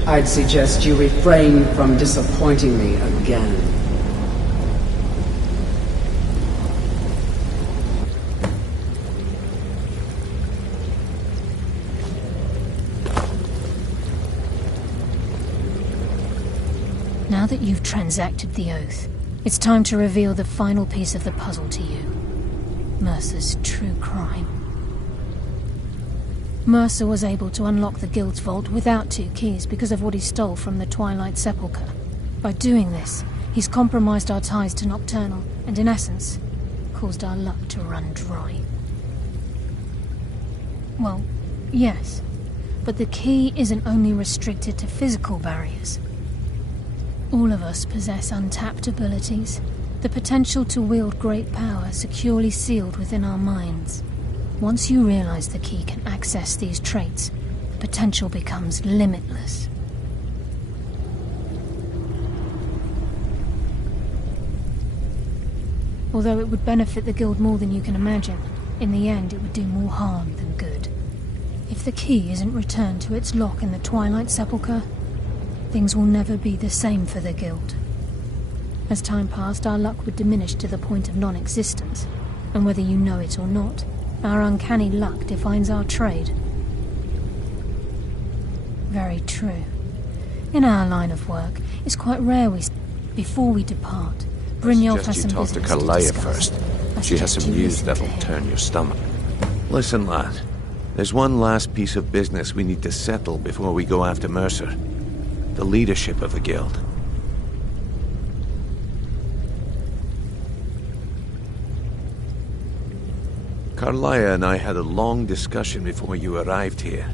I'd suggest you refrain from disappointing me again. Now that you've transacted the oath, it's time to reveal the final piece of the puzzle to you. Mercer's true crime. Mercer was able to unlock the Guild's vault without 2 keys because of what he stole from the Twilight Sepulchre. By doing this, he's compromised our ties to Nocturnal, and in essence, caused our luck to run dry. Well, yes, but the key isn't only restricted to physical barriers. All of us possess untapped abilities, the potential to wield great power securely sealed within our minds. Once you realize the key can access these traits, the potential becomes limitless. Although it would benefit the Guild more than you can imagine, in the end it would do more harm than good. If the key isn't returned to its lock in the Twilight Sepulchre, things will never be the same for the Guild. As time passed, our luck would diminish to the point of non-existence, and whether you know it or not, our uncanny luck defines our trade. Very true. In our line of work, it's quite rare before we depart, Brynjolf has some talk to business Carlaya discuss. first. She has some news that'll turn your stomach. Listen, lad. There's one last piece of business we need to settle before we go after Mercer. The leadership of the Guild. Carlaya and I had a long discussion before you arrived here.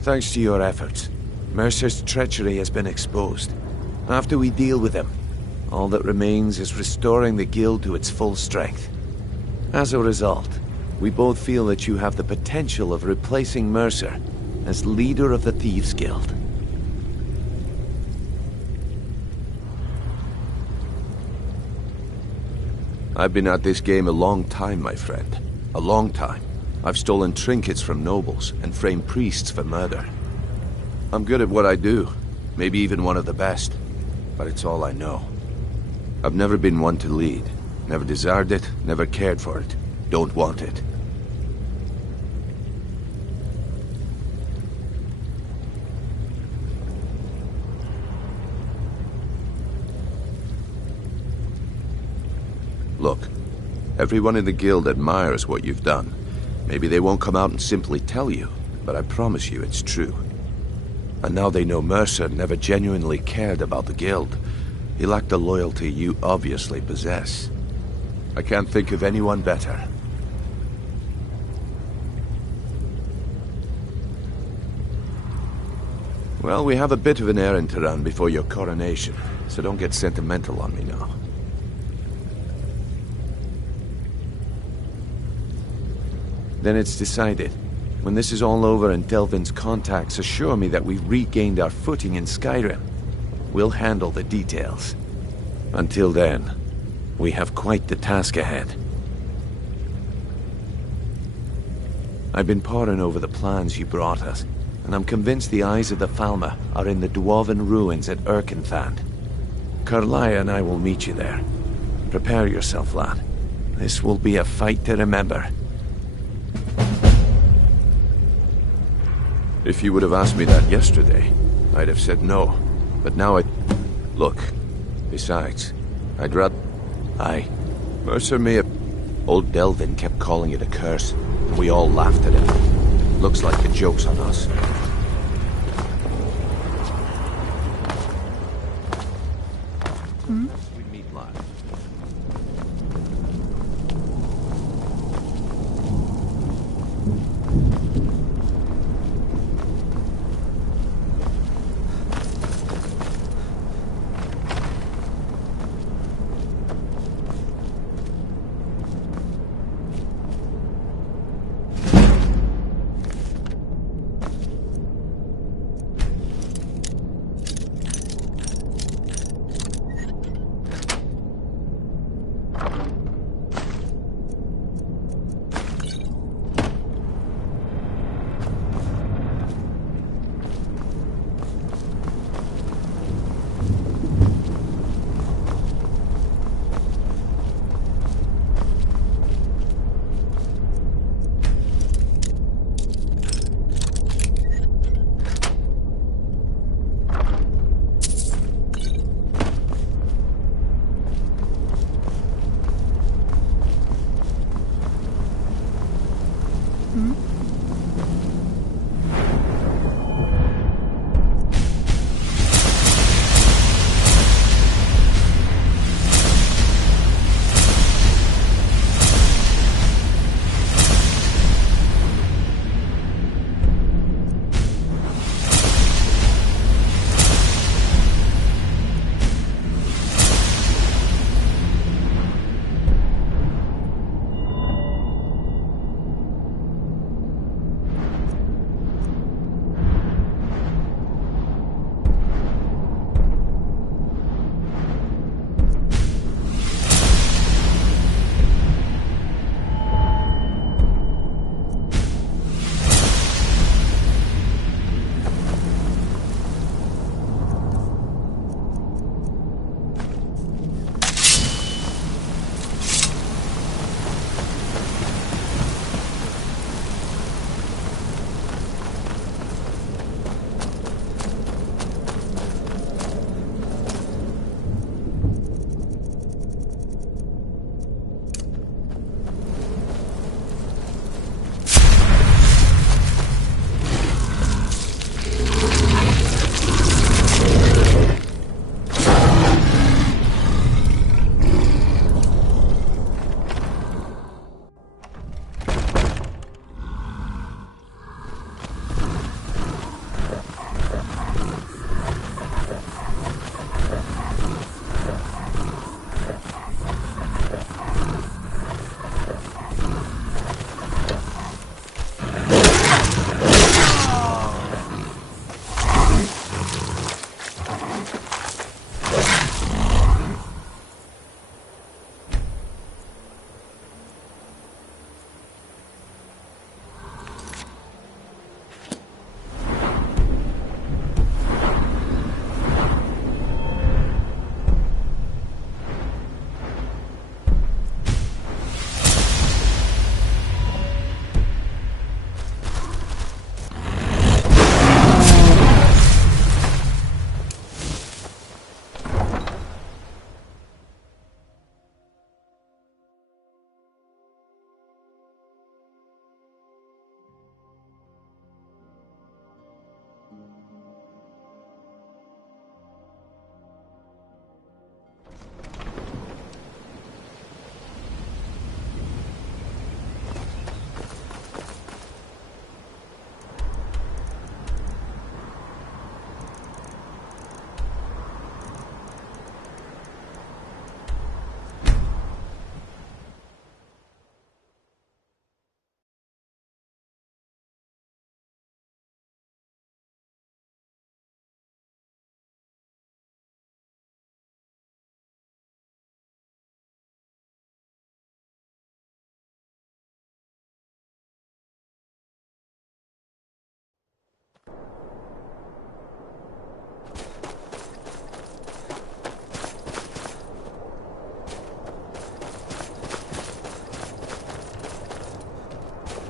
Thanks to your efforts, Mercer's treachery has been exposed. After we deal with him, all that remains is restoring the Guild to its full strength. As a result, we both feel that you have the potential of replacing Mercer as leader of the Thieves' Guild. I've been at this game a long time, my friend. A long time. I've stolen trinkets from nobles and framed priests for murder. I'm good at what I do, maybe even one of the best, but it's all I know. I've never been one to lead. Never desired it, never cared for it. Don't want it. Look, everyone in the Guild admires what you've done. Maybe they won't come out and simply tell you, but I promise you it's true. And now they know Mercer never genuinely cared about the Guild. He lacked the loyalty you obviously possess. I can't think of anyone better. Well, we have a bit of an errand to run before your coronation, so don't get sentimental on me now. Then it's decided. When this is all over and Delvin's contacts assure me that we've regained our footing in Skyrim, we'll handle the details. Until then, we have quite the task ahead. I've been poring over the plans you brought us, and I'm convinced the eyes of the Falmer are in the Dwarven ruins at Erkenthand. Carlaya and I will meet you there. Prepare yourself, lad. This will be a fight to remember. If you would have asked me that yesterday, I'd have said no. But now Look, besides, I'd rather... Mercer may have... Old Delvin kept calling it a curse, and we all laughed at it. Looks like the joke's on us. We meet live.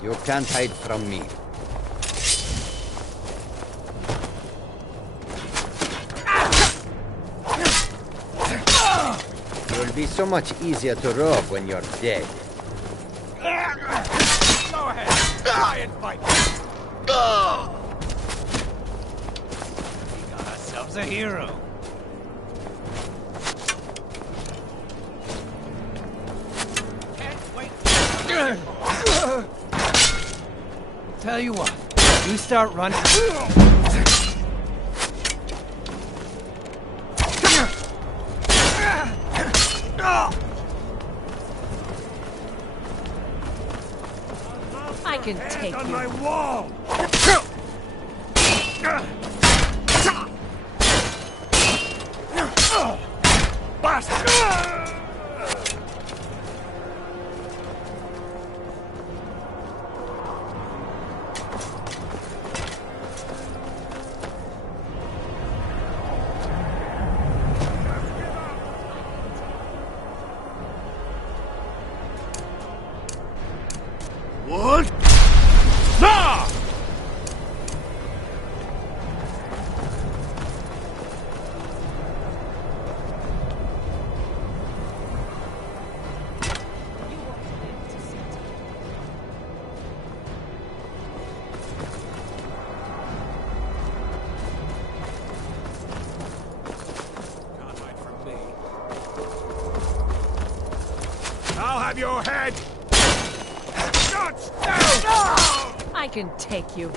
You can't hide from me. You'll be so much easier to rob when you're dead. Go ahead. Try and fight. We got ourselves a hero. Can't wait. Tell you what, you start running. I can take on you. my wall. Bastard! What? Nah! Can't hide from me. I'll have your head! I can take you.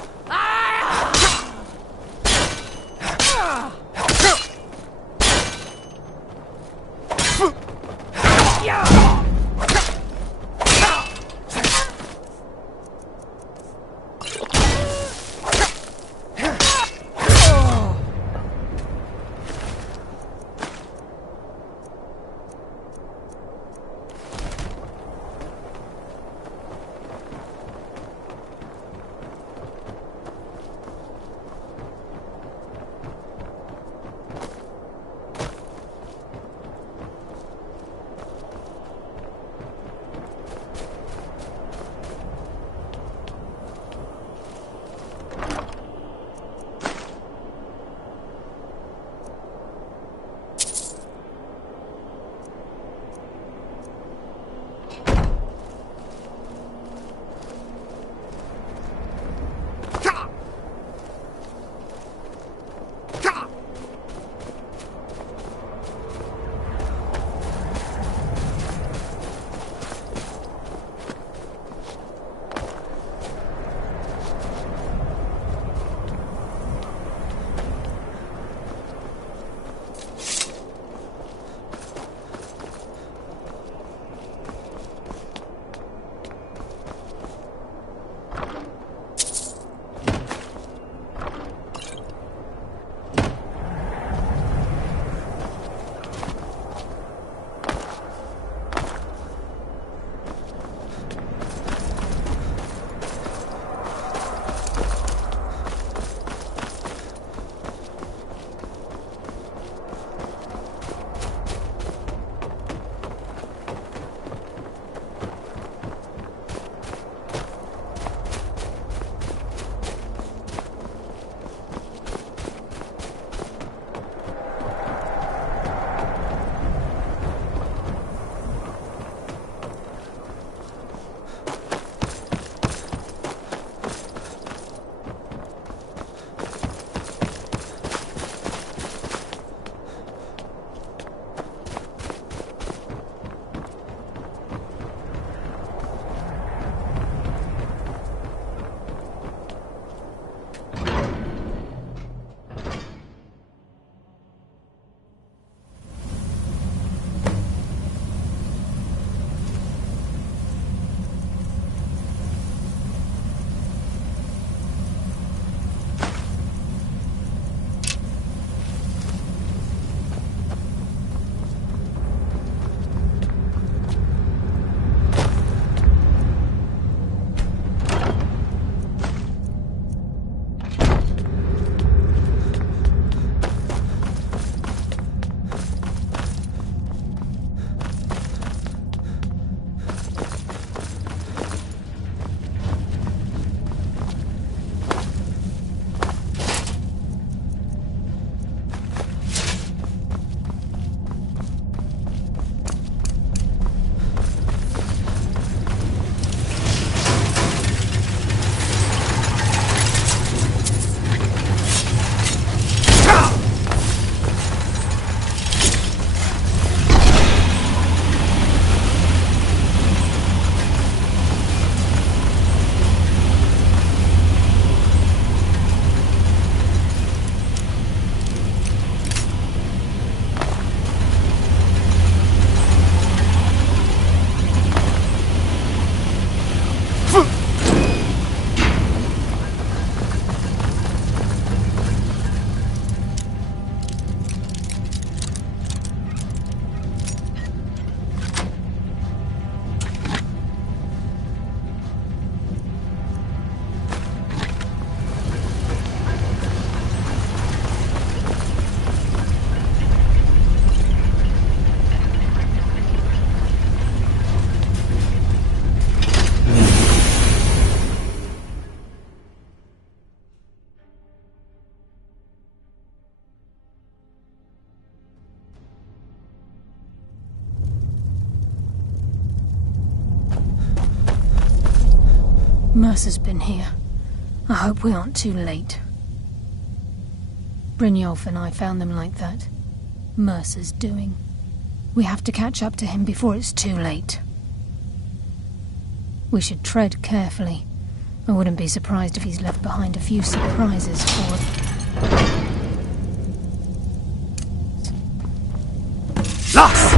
Mercer's been here. I hope we aren't too late. Brynjolf and I found them like that. Mercer's doing. We have to catch up to him before it's too late. We should tread carefully. I wouldn't be surprised if he's left behind a few surprises for us. Lost!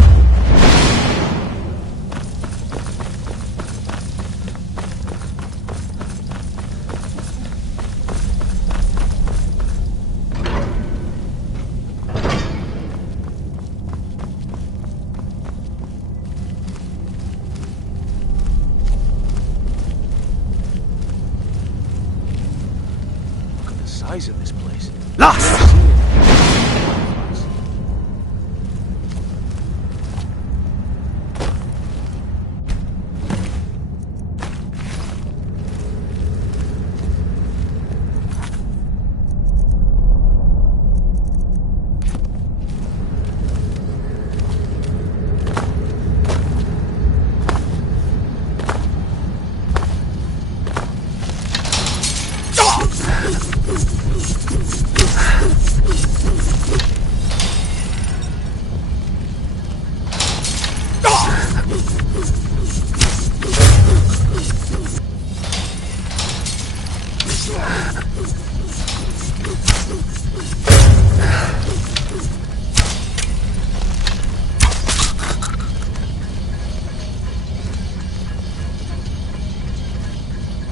Size of this place. Lost!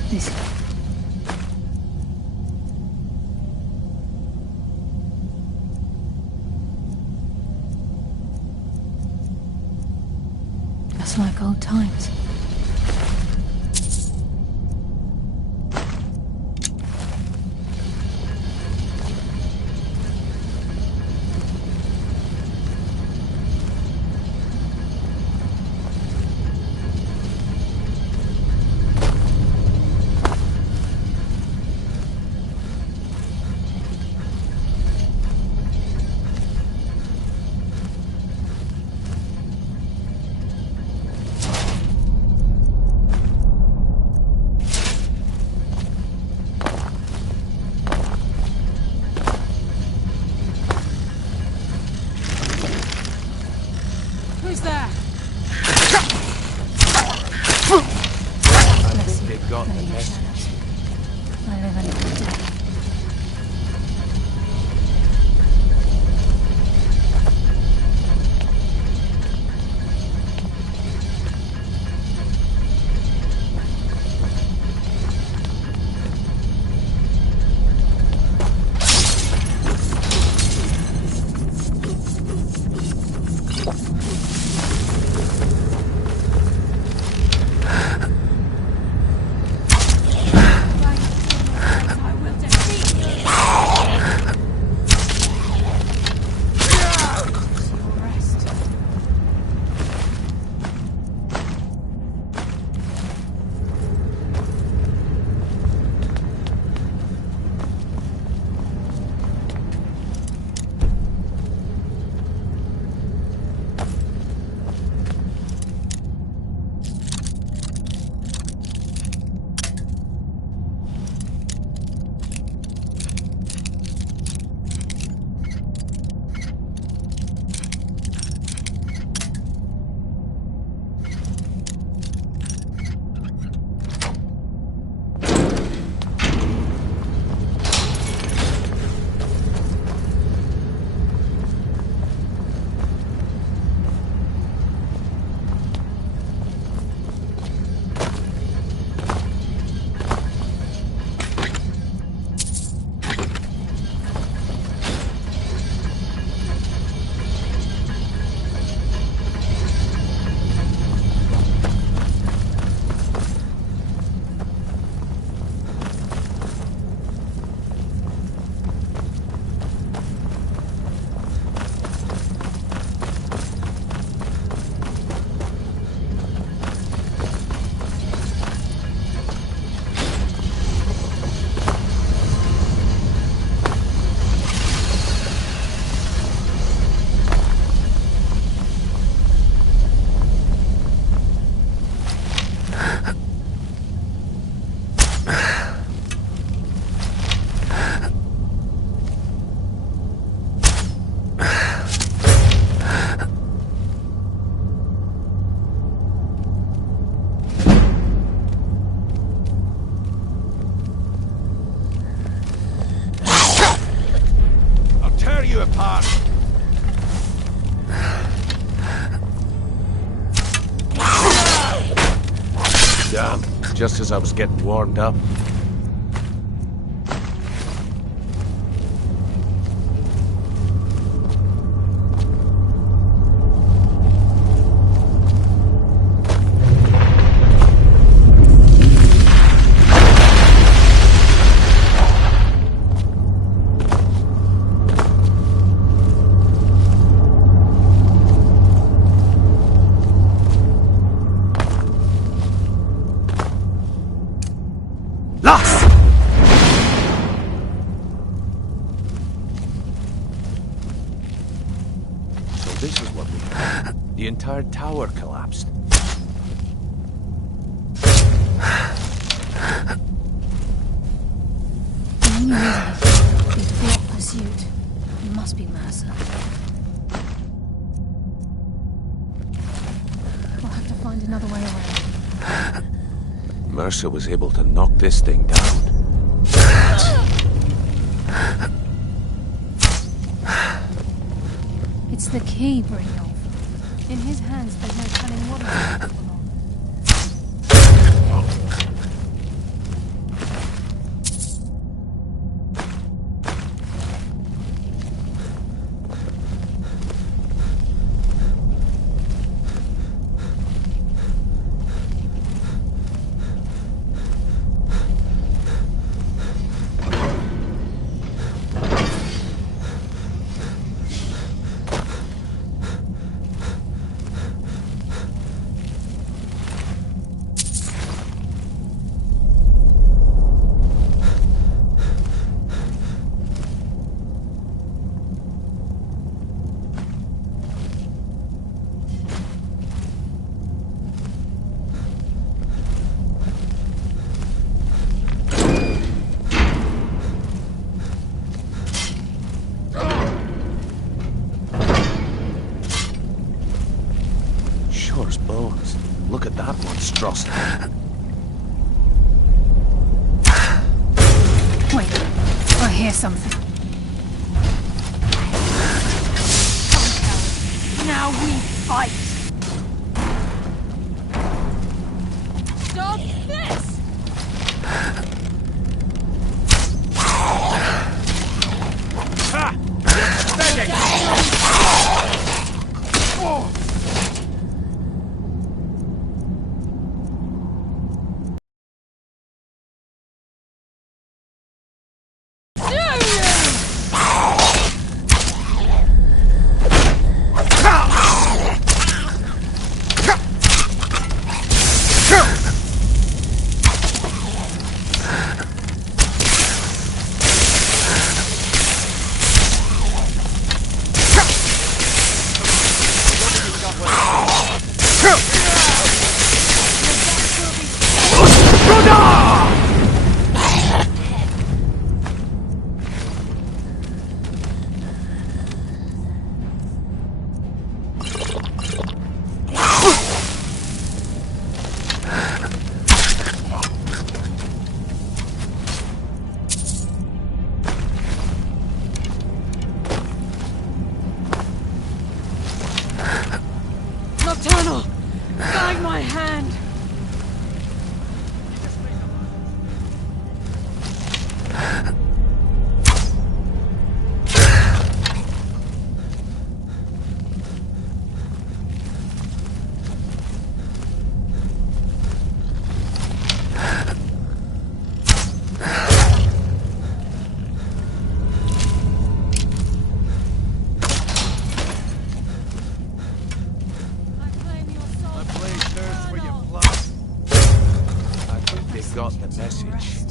This... Just like old times. apart. Damn, just as I was getting warmed up. This is what we had. The entire tower collapsed. The only reason he fought pursuit must be Mercer. We'll have to find another way around. Mercer was able to knock this thing down. It's the key, Brynjolf. In his hands, there's no telling what it will belong. Bones. Look at that monstrosity. Wait, I hear something. Now we fight! Stop this! Ha! Pathetic! Oh! Nocturnal! Guide my hand! Got the message.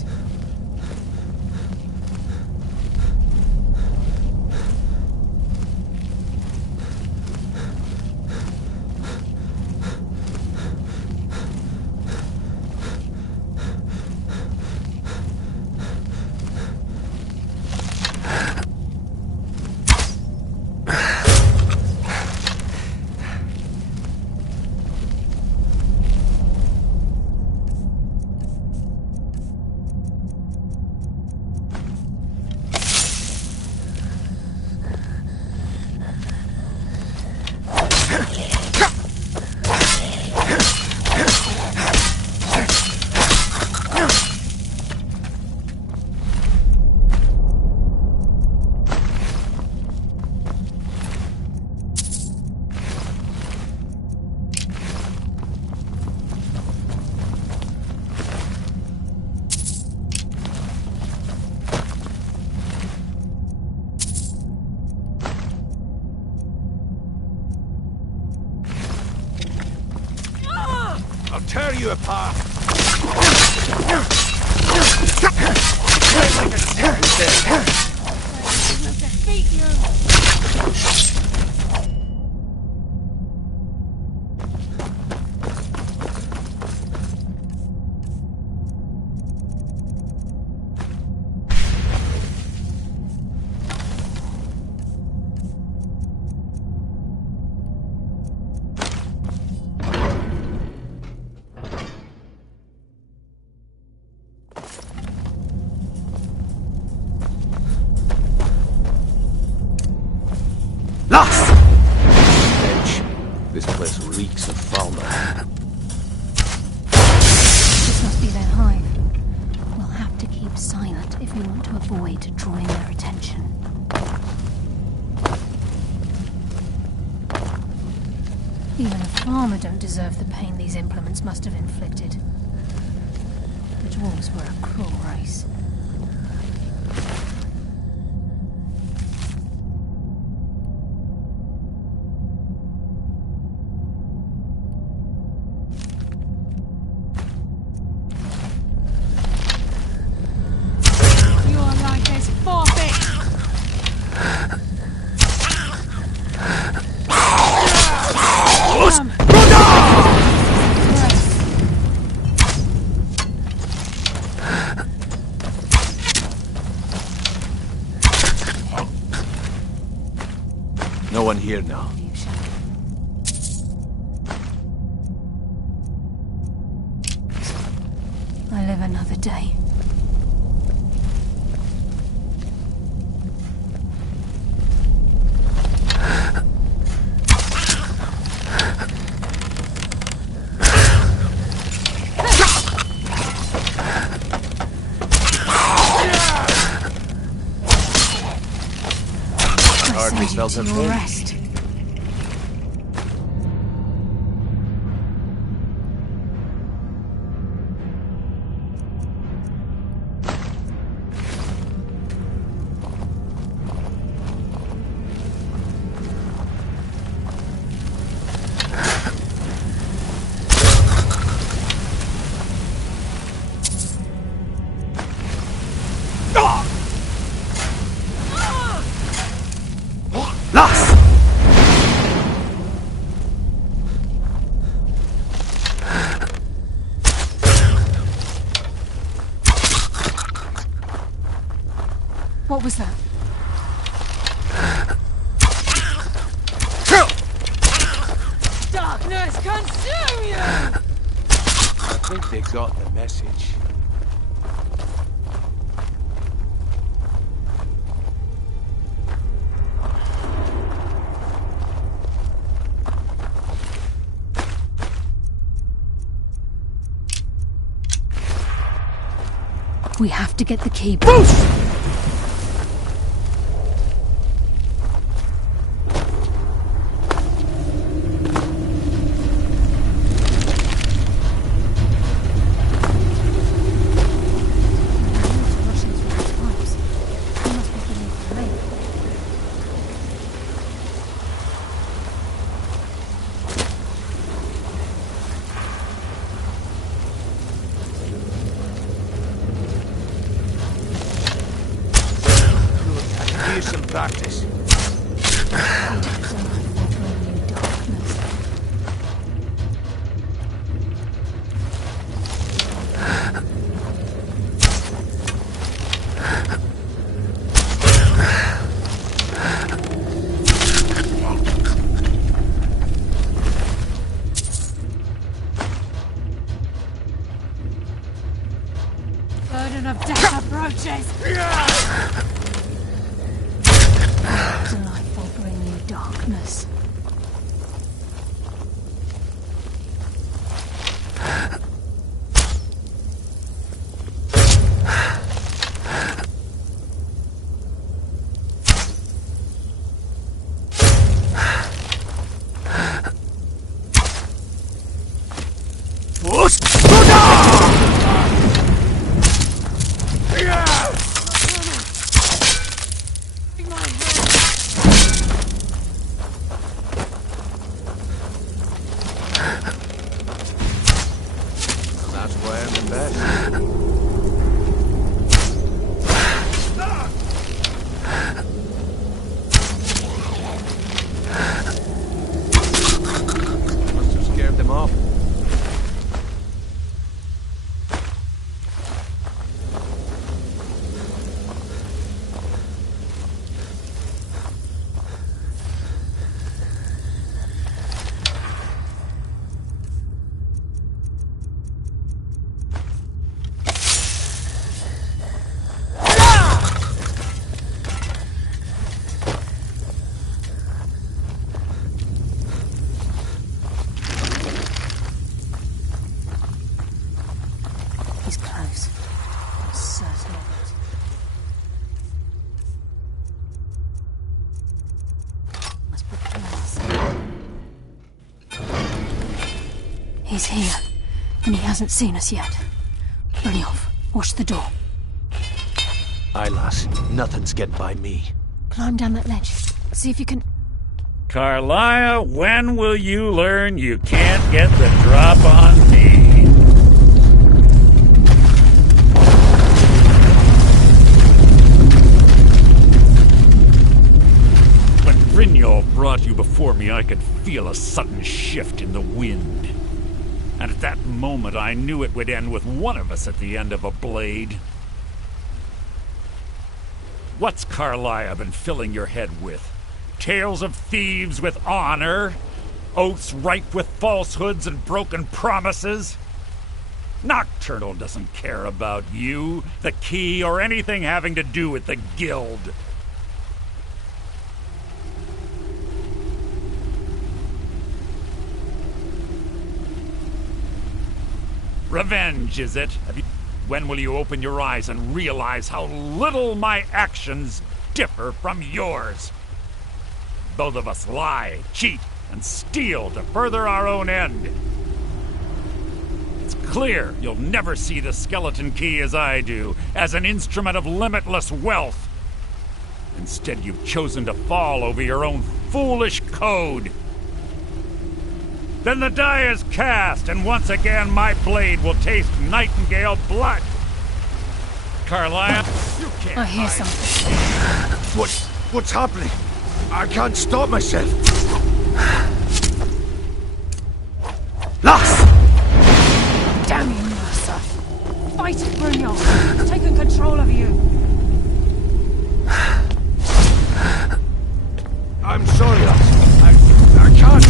tear you apart! This place reeks of foulness. This must be their hive. We'll have to keep silent if we want to avoid drawing their attention. Even a farmer don't deserve the pain these implements must have inflicted. The dwarves were a cruel race. No one here now. I live another day. Hardly felt her pain. Rest. What was that? Darkness consume you! I think they got the message. We have to get the key. Boost! Here's some practice. Burden of death approaches. The life will bring you darkness. is close. I'm certain of it. Must put glass. He's here, and he hasn't seen us yet. Brynjolf, watch the door. Aye, lass. Nothing's getting by me. Climb down that ledge. See if you can... Carlia, when will you learn you can't get the drop on me? When Brynjolf brought you before me, I could feel a sudden shift in the wind. And at that moment, I knew it would end with one of us at the end of a blade. What's Carlia been filling your head with? Tales of thieves with honor? Oaths ripe with falsehoods and broken promises? Nocturnal doesn't care about you, the key, or anything having to do with the guild. Revenge, is it? When will you open your eyes and realize how little my actions differ from yours? Both of us lie, cheat, and steal to further our own end. It's clear you'll never see the skeleton key as I do, as an instrument of limitless wealth. Instead, you've chosen to fall over your own foolish code. Then the die is cast, and once again my blade will taste Nightingale blood. Carlia, you can't I hear hide. something. What's happening? I can't stop myself. Lass! Damn you, Mercer. Fight it, Brynjolf. Taking control of you. I'm sorry, lass. I can't.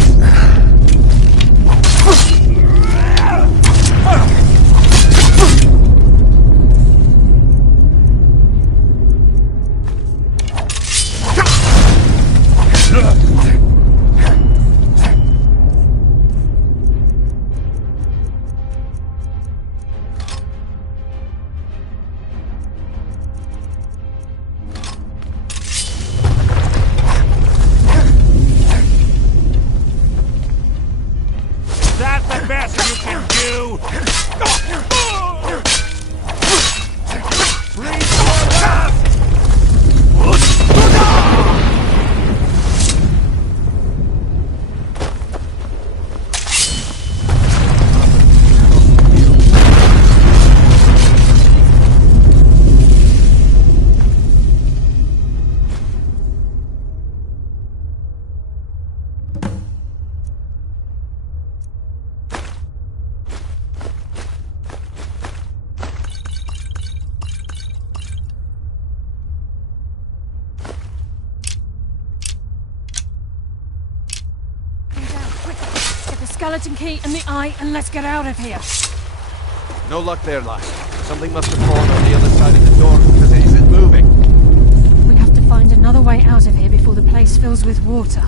Skeleton key and the eye, and let's get out of here. No luck there, lass. Something must have fallen on the other side of the door because it isn't moving. We have to find another way out of here before the place fills with water.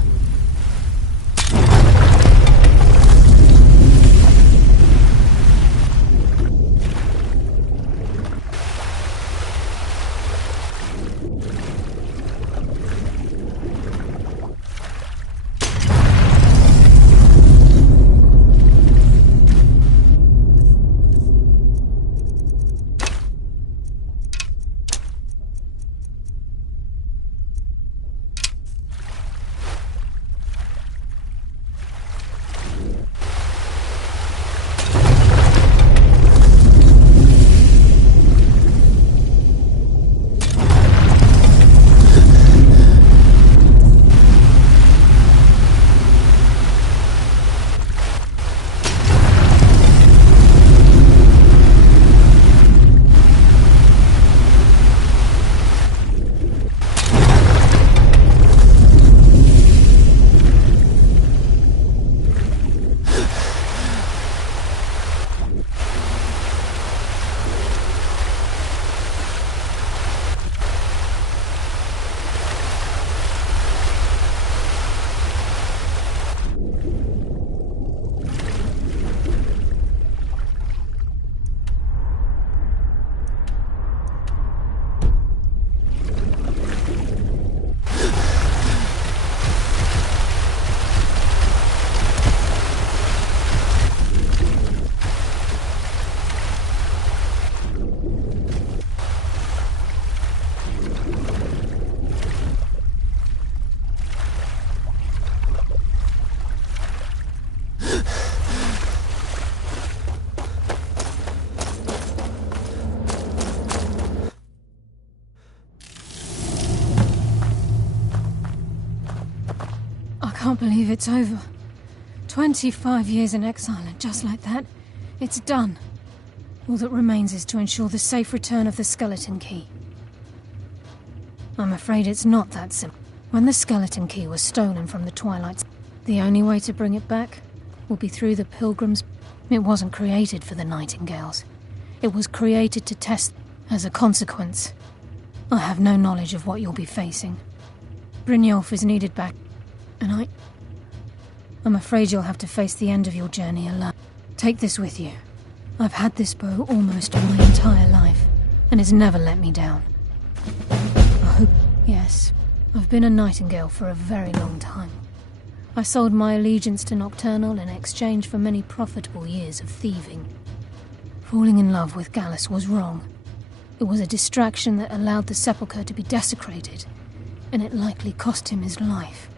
can't believe it's over. 25 years in exile, and just like that, it's done. All that remains is to ensure the safe return of the skeleton key. I'm afraid it's not that simple. When the skeleton key was stolen from the Twilight, the only way to bring it back will be through the Pilgrims. It wasn't created for the Nightingales. It was created to test. As a consequence, I have no knowledge of what you'll be facing. Brynjolf is needed back, and I'm afraid you'll have to face the end of your journey alone. Take this with you. I've had this bow almost all my entire life, and it's never let me down. I hope... Yes, I've been a Nightingale for a very long time. I sold my allegiance to Nocturnal in exchange for many profitable years of thieving. Falling in love with Gallus was wrong. It was a distraction that allowed the sepulchre to be desecrated, and it likely cost him his life.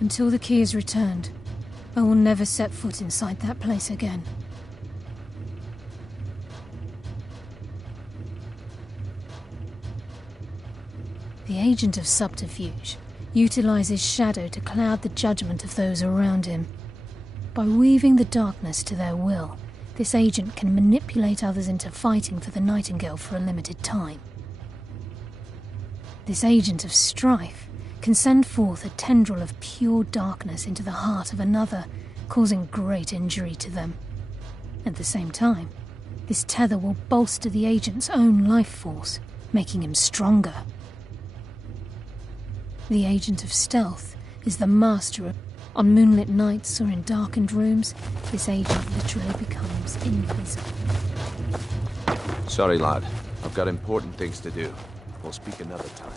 Until the key is returned, I will never set foot inside that place again. The agent of subterfuge utilizes shadow to cloud the judgment of those around him. By weaving the darkness to their will, this agent can manipulate others into fighting for the Nightingale for a limited time. This agent of strife can send forth a tendril of pure darkness into the heart of another, causing great injury to them. At the same time, this tether will bolster the agent's own life force, making him stronger. The agent of stealth is the master of... On moonlit nights or in darkened rooms, this agent literally becomes invisible. Sorry, lad. I've got important things to do. We'll speak another time.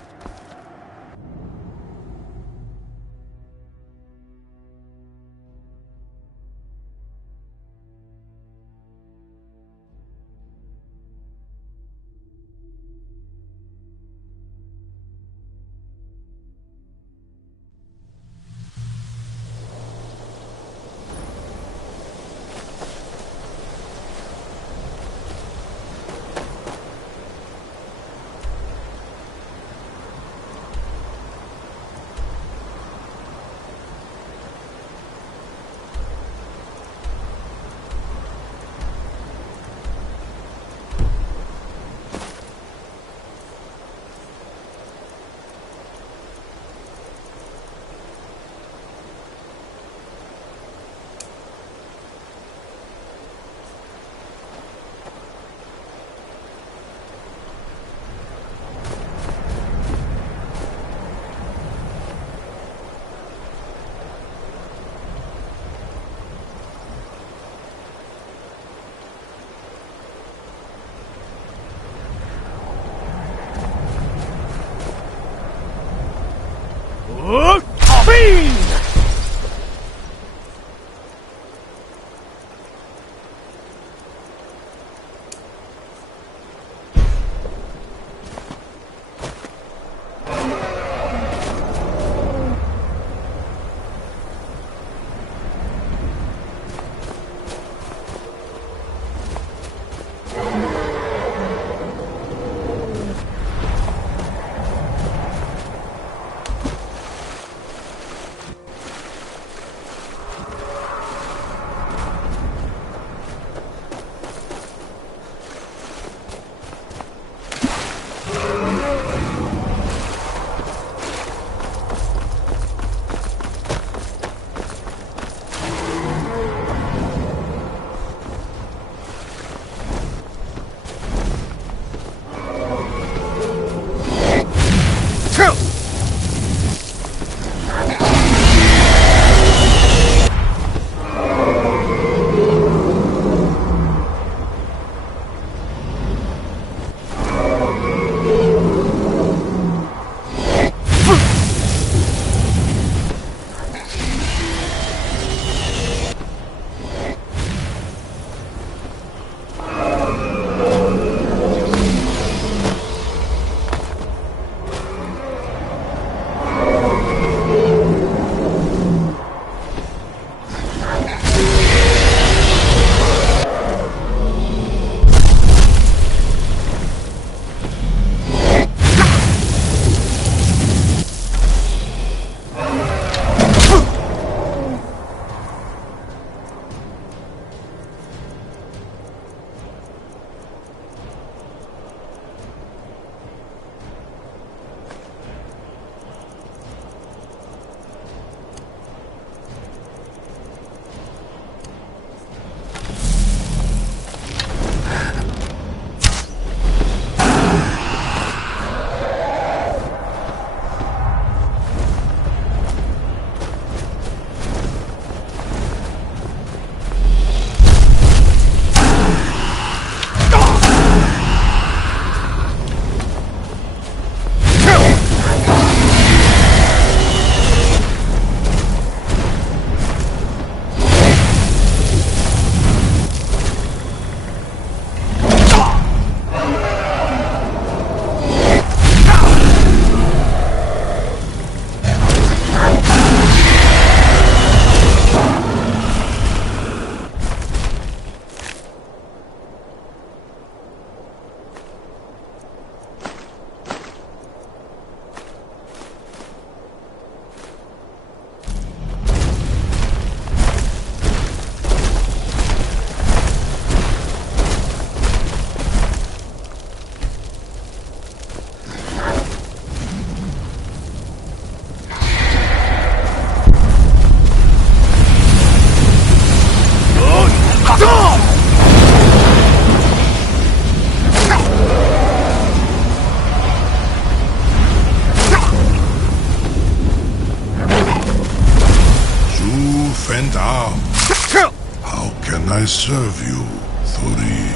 I serve you, Thuri?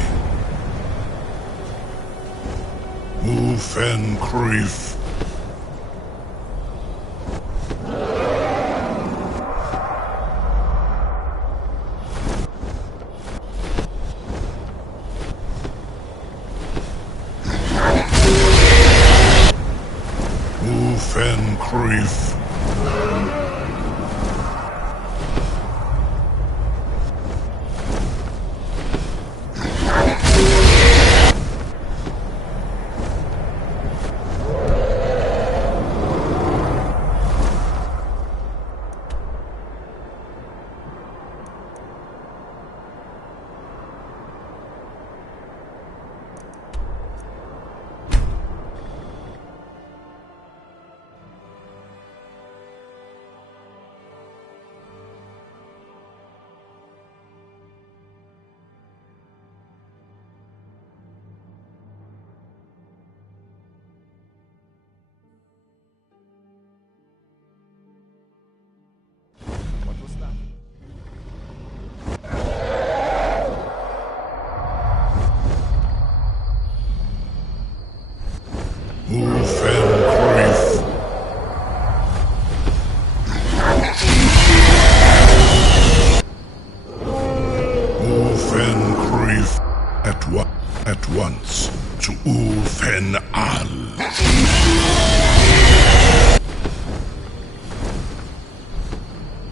Mufen Krief. Mufen Krief. At once to Ulfen Al.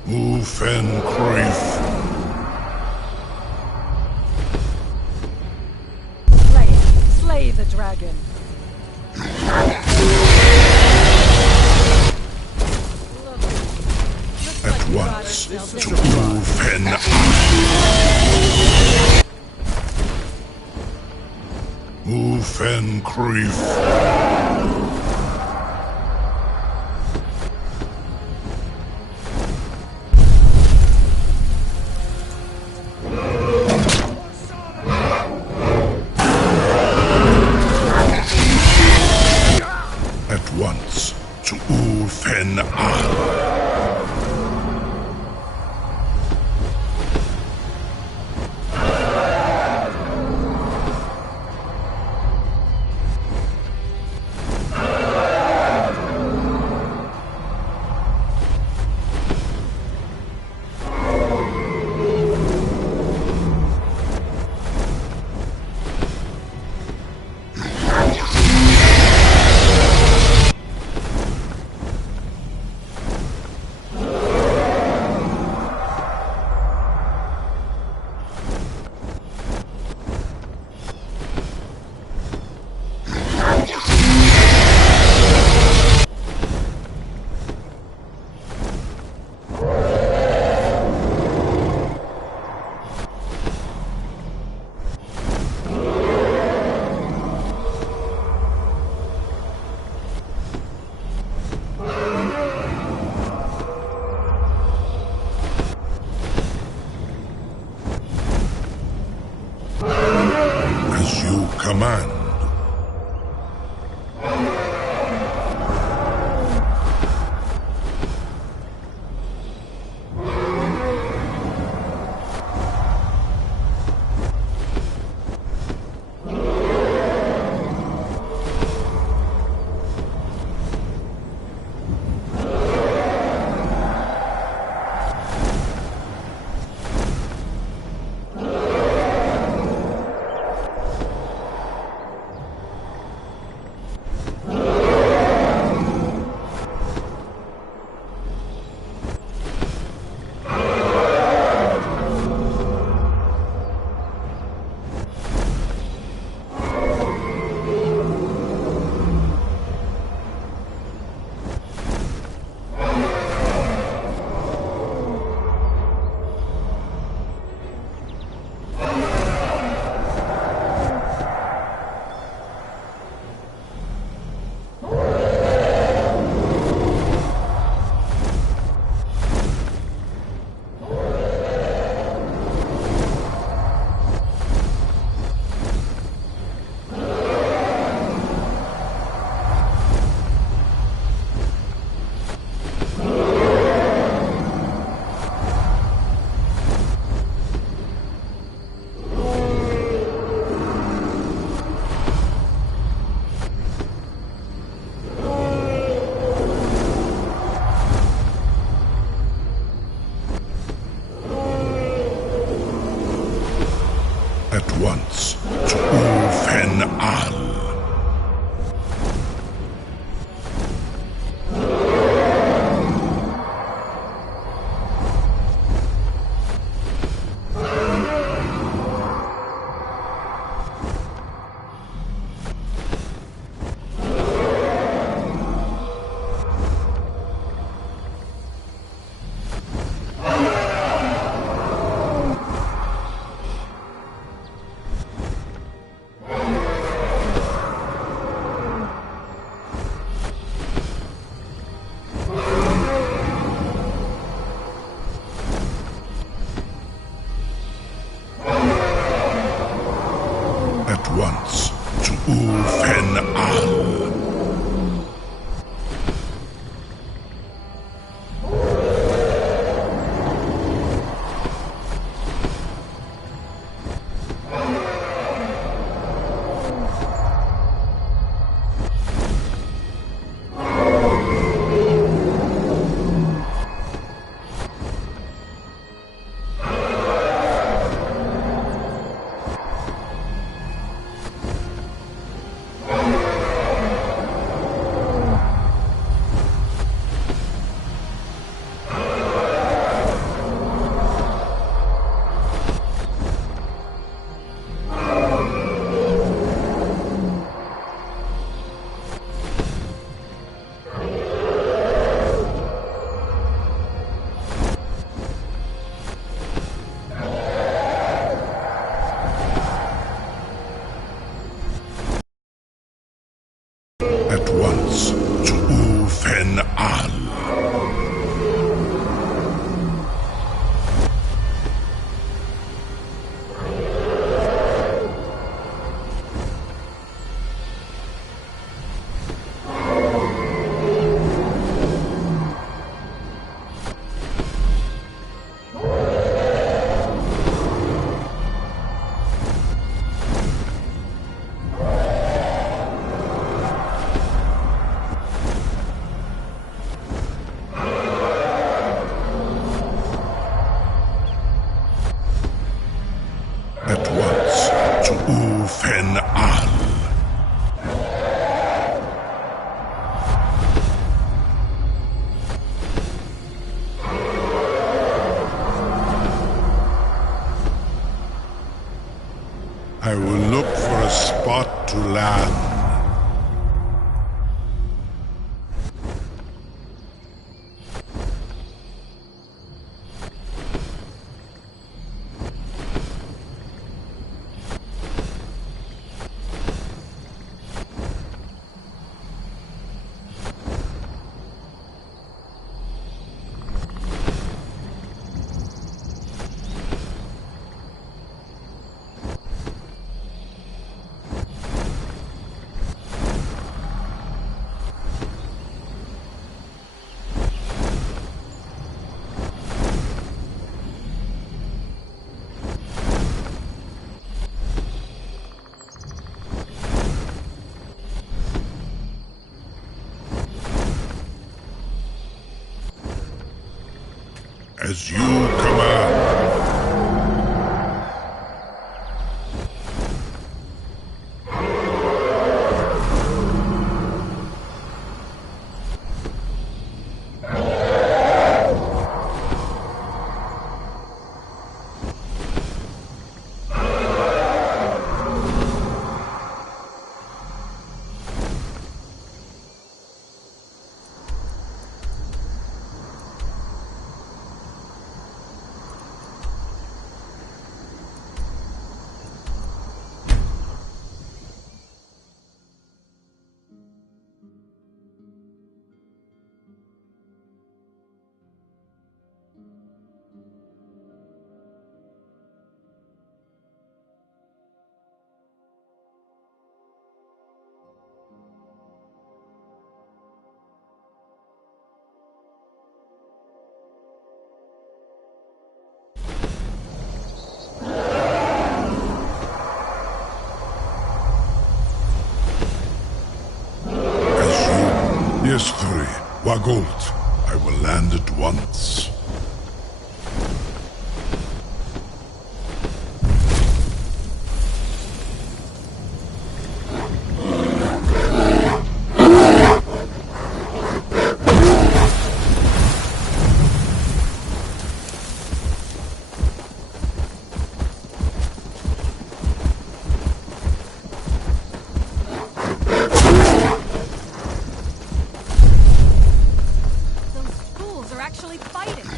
Ulfen Krief. Slay the dragon. At once to Ulfen Al. Ulfen Krief. At once to Ulfen Al. As you command. Ufen Al. At once to Ufen Al. At once to Ufen Al. I will look for a spot to land. As you command. Yes, Thuri. Wagolt. I will land at once. Actually fighting.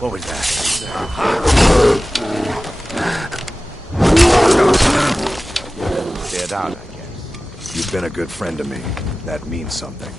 What was that? Dead out, I guess. You've been a good friend to me. That means something.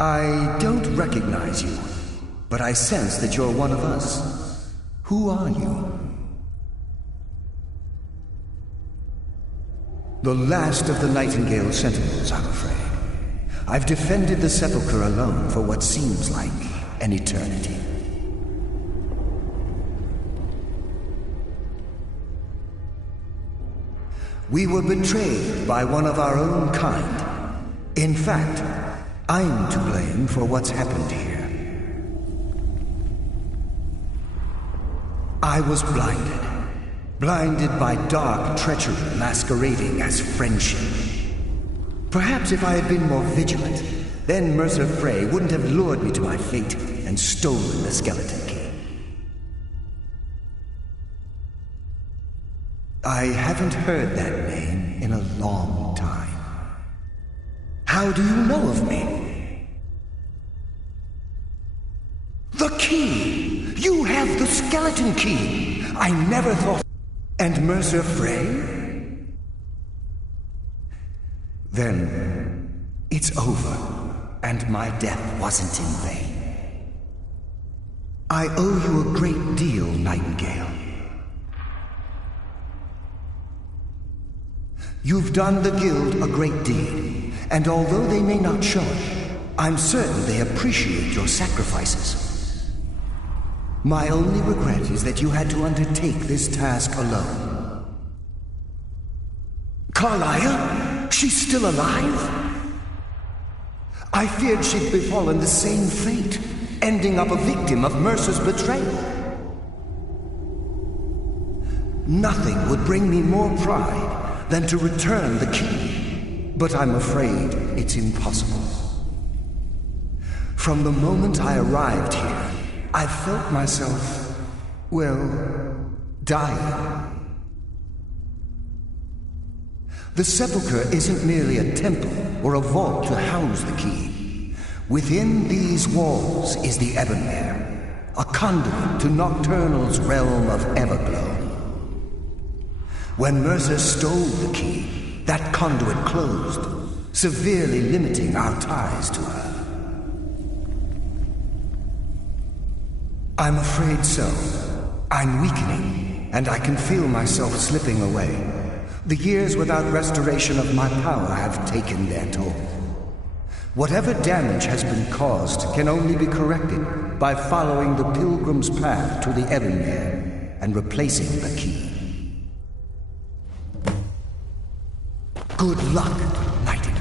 I don't recognize you, but I sense that you're one of us. Who are you? The last of the Nightingale Sentinels, I'm afraid. I've defended the Sepulchre alone for what seems like an eternity. We were betrayed by one of our own kind. In fact, I'm to blame for what's happened here. I was blinded by dark treachery masquerading as friendship. Perhaps if I had been more vigilant, then Mercer Frey wouldn't have lured me to my fate and stolen the Skeleton Key. I haven't heard that name in a long time. How do you know of me? The key! You have the Skeleton Key! I never thought... And Mercer Frey? Then, it's over, and my death wasn't in vain. I owe you a great deal, Nightingale. You've done the Guild a great deed, and although they may not show it, I'm certain they appreciate your sacrifices. My only regret is that you had to undertake this task alone. Carlia? She's still alive? I feared she'd befallen the same fate, ending up a victim of Mercer's betrayal. Nothing would bring me more pride than to return the key, but I'm afraid it's impossible. From the moment I arrived here, I felt myself, well, dying. The Sepulchre isn't merely a temple or a vault to house the key. Within these walls is the Ebonmere, a conduit to Nocturnal's realm of Everglow. When Mercer stole the key, that conduit closed, severely limiting our ties to her. I'm afraid so. I'm weakening, and I can feel myself slipping away. The years without restoration of my power have taken their toll. Whatever damage has been caused can only be corrected by following the pilgrim's path to the Ebonmere and replacing the key. Good luck, Nightingale.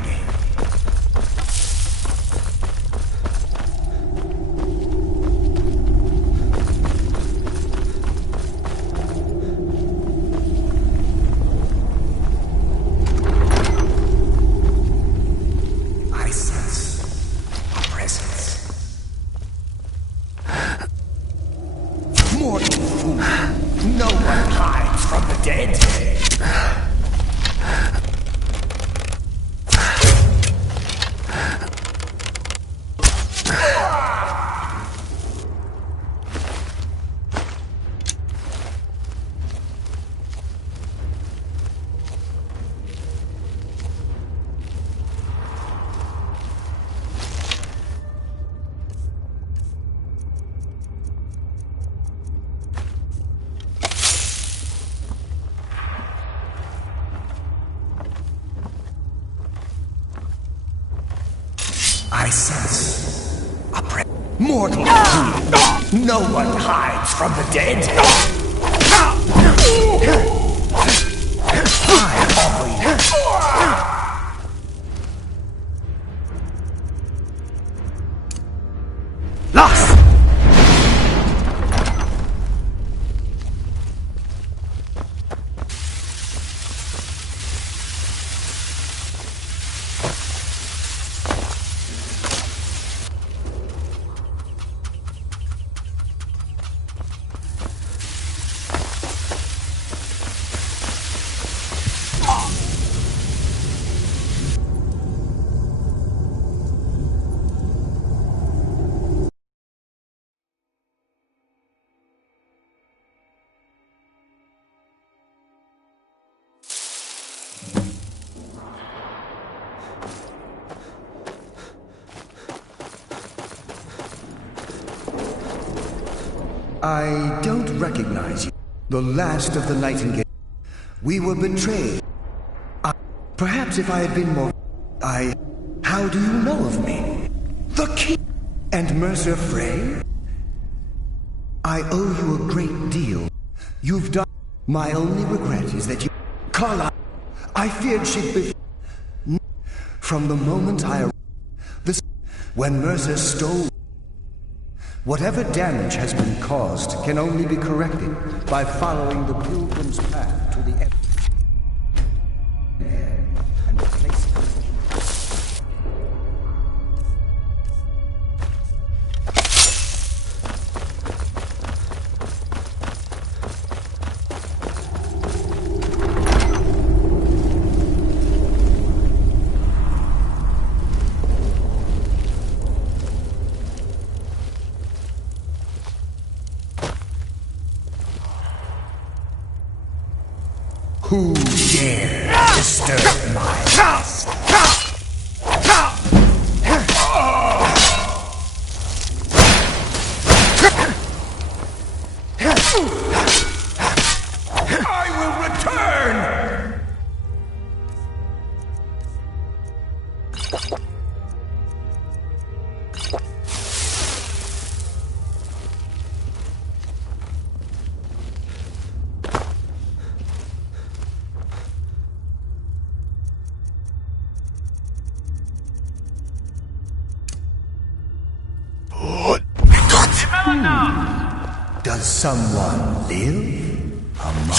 dead? I sense a mortal. No one hides from the dead. I offer you. Lost! I don't recognize you. The last of the Nightingale. We were betrayed. Perhaps if I had been more... How do you know of me? The king and Mercer Frey? I owe you a great deal. You've done... My only regret is that you... Carla, I feared she'd be... From the moment I arrived... When Mercer stole... Whatever damage has been caused can only be corrected by following the pilgrim's path to the end. And replacing it. Who dare disturb my rest? I will return! Does someone live among...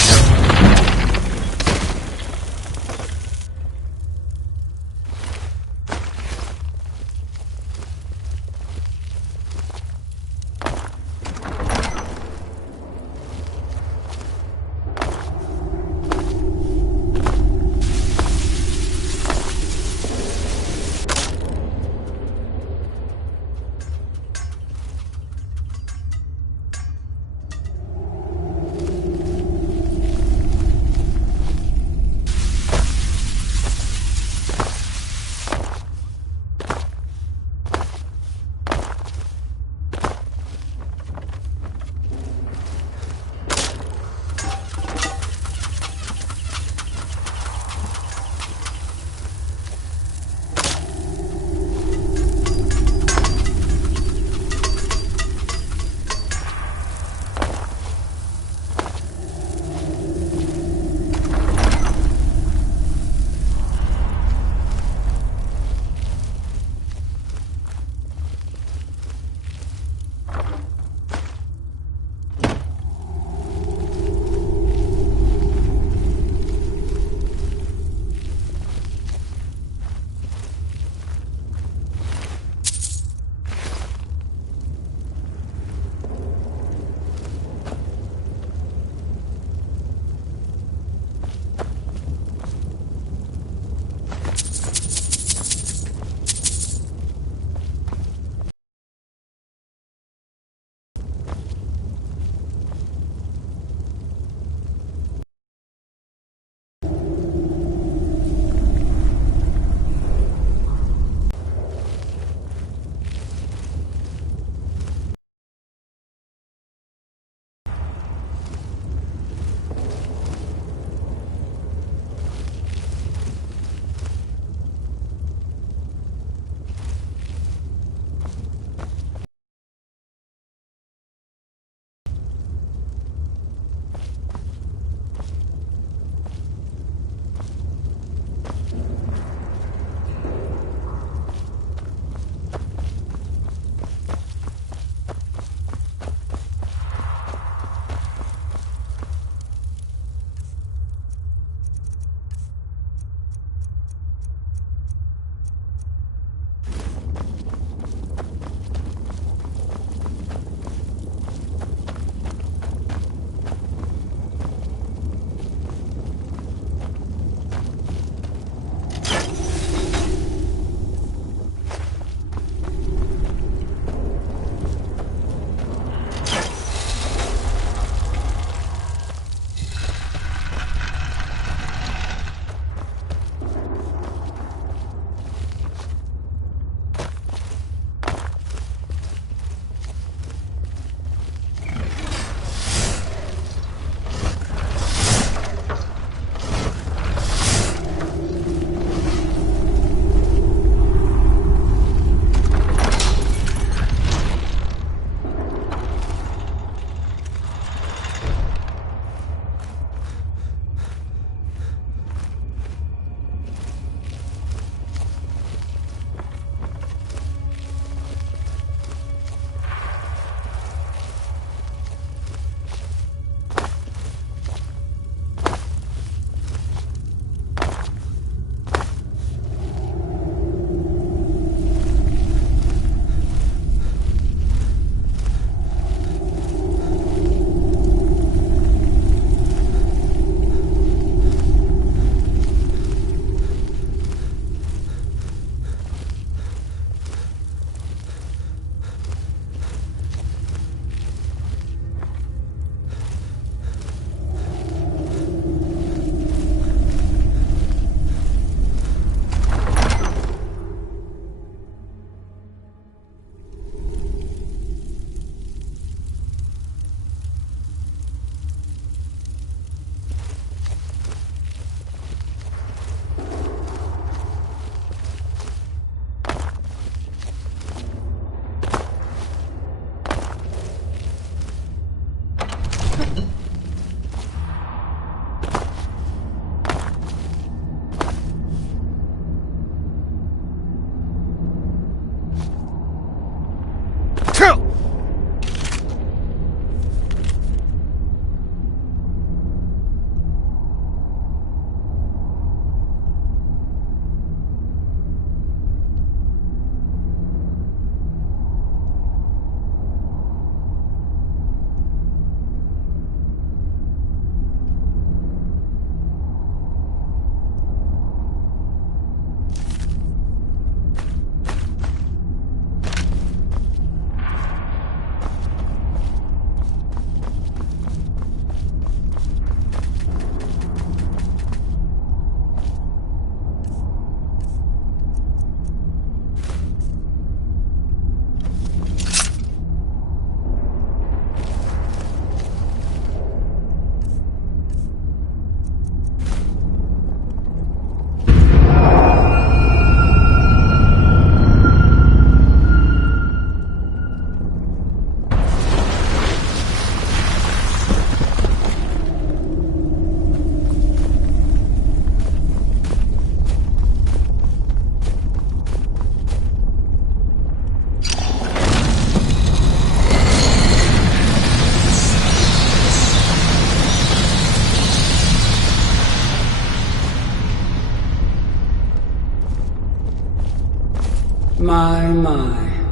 My,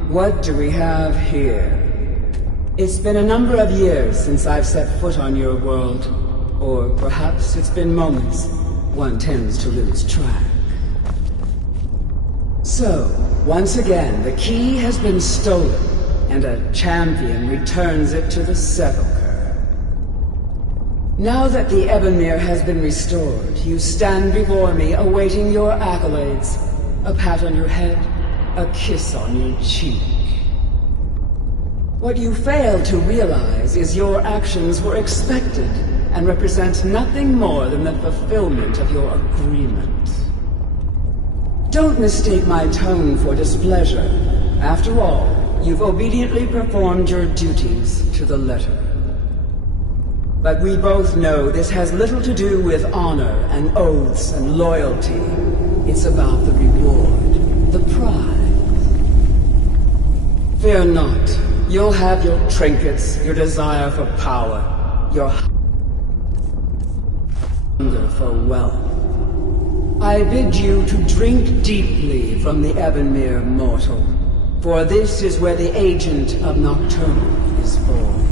what do we have here? It's been a number of years since I've set foot on your world. Or perhaps it's been moments. One tends to lose track. So, once again, the key has been stolen, and a champion returns it to the sepulchre. Now that the Ebonmere has been restored, you stand before me awaiting your accolades. A pat on your head, a kiss on your cheek. What you fail to realize is your actions were expected and represent nothing more than the fulfillment of your agreement. Don't mistake my tone for displeasure. After all, you've obediently performed your duties to the letter. But we both know this has little to do with honor and oaths and loyalty. It's about the reward, the prize. Fear not. You'll have your trinkets, your desire for power, your hunger for wealth. I bid you to drink deeply from the Ebonmere mortal, for this is where the agent of Nocturnal is born.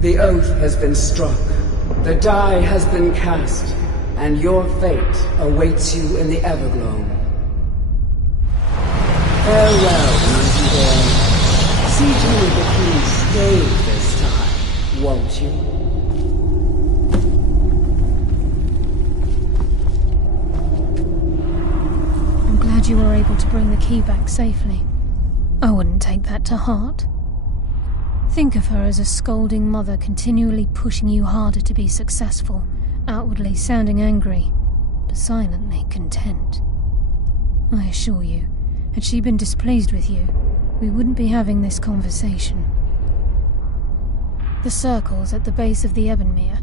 The oath has been struck, the die has been cast, and your fate awaits you in the Everglow. Farewell, Nightingale. See to it that he stays this time, won't you? You were able to bring the key back safely. I wouldn't take that to heart. Think of her as a scolding mother continually pushing you harder to be successful, outwardly sounding angry, but silently content. I assure you, had she been displeased with you, we wouldn't be having this conversation. The circles at the base of the Ebonmere,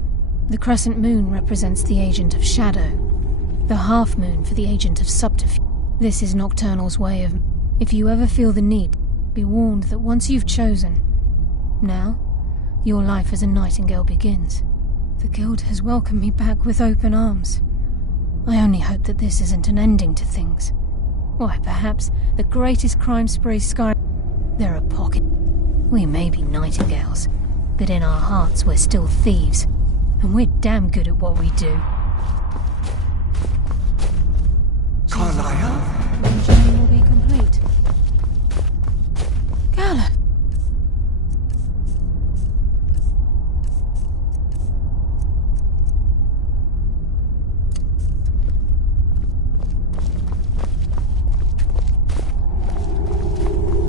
the crescent moon represents the agent of shadow, the half moon for the agent of subterfuge. This is Nocturnal's way of... If you ever feel the need, be warned that once you've chosen, now, your life as a Nightingale begins. The Guild has welcomed me back with open arms. I only hope that this isn't an ending to things. Why, perhaps the greatest crime spree Skyrim... They're a pocket. We may be Nightingales, but in our hearts we're still thieves, and we're damn good at what we do. Carlisle? The journey will be complete. Gallup!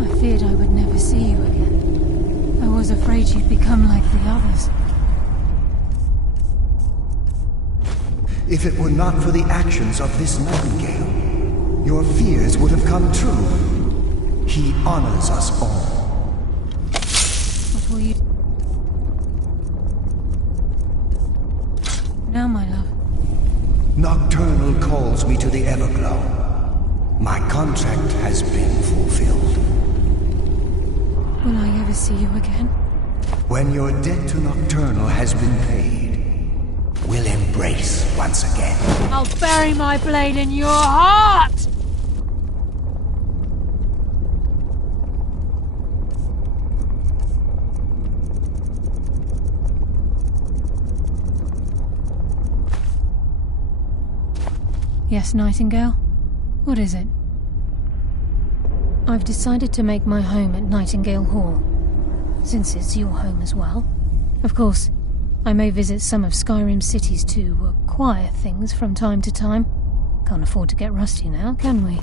I feared I would never see you again. I was afraid you'd become like the others. If it were not for the actions of this Nightingale, your fears would have come true. He honors us all. What will you do? Now, my love. Nocturnal calls me to the Everglow. My contract has been fulfilled. Will I ever see you again? When your debt to Nocturnal has been paid, we'll embrace once again. I'll bury my blade in your heart! Yes, Nightingale? What is it? I've decided to make my home at Nightingale Hall, since it's your home as well. Of course, I may visit some of Skyrim's cities to acquire things from time to time. Can't afford to get rusty now, can we?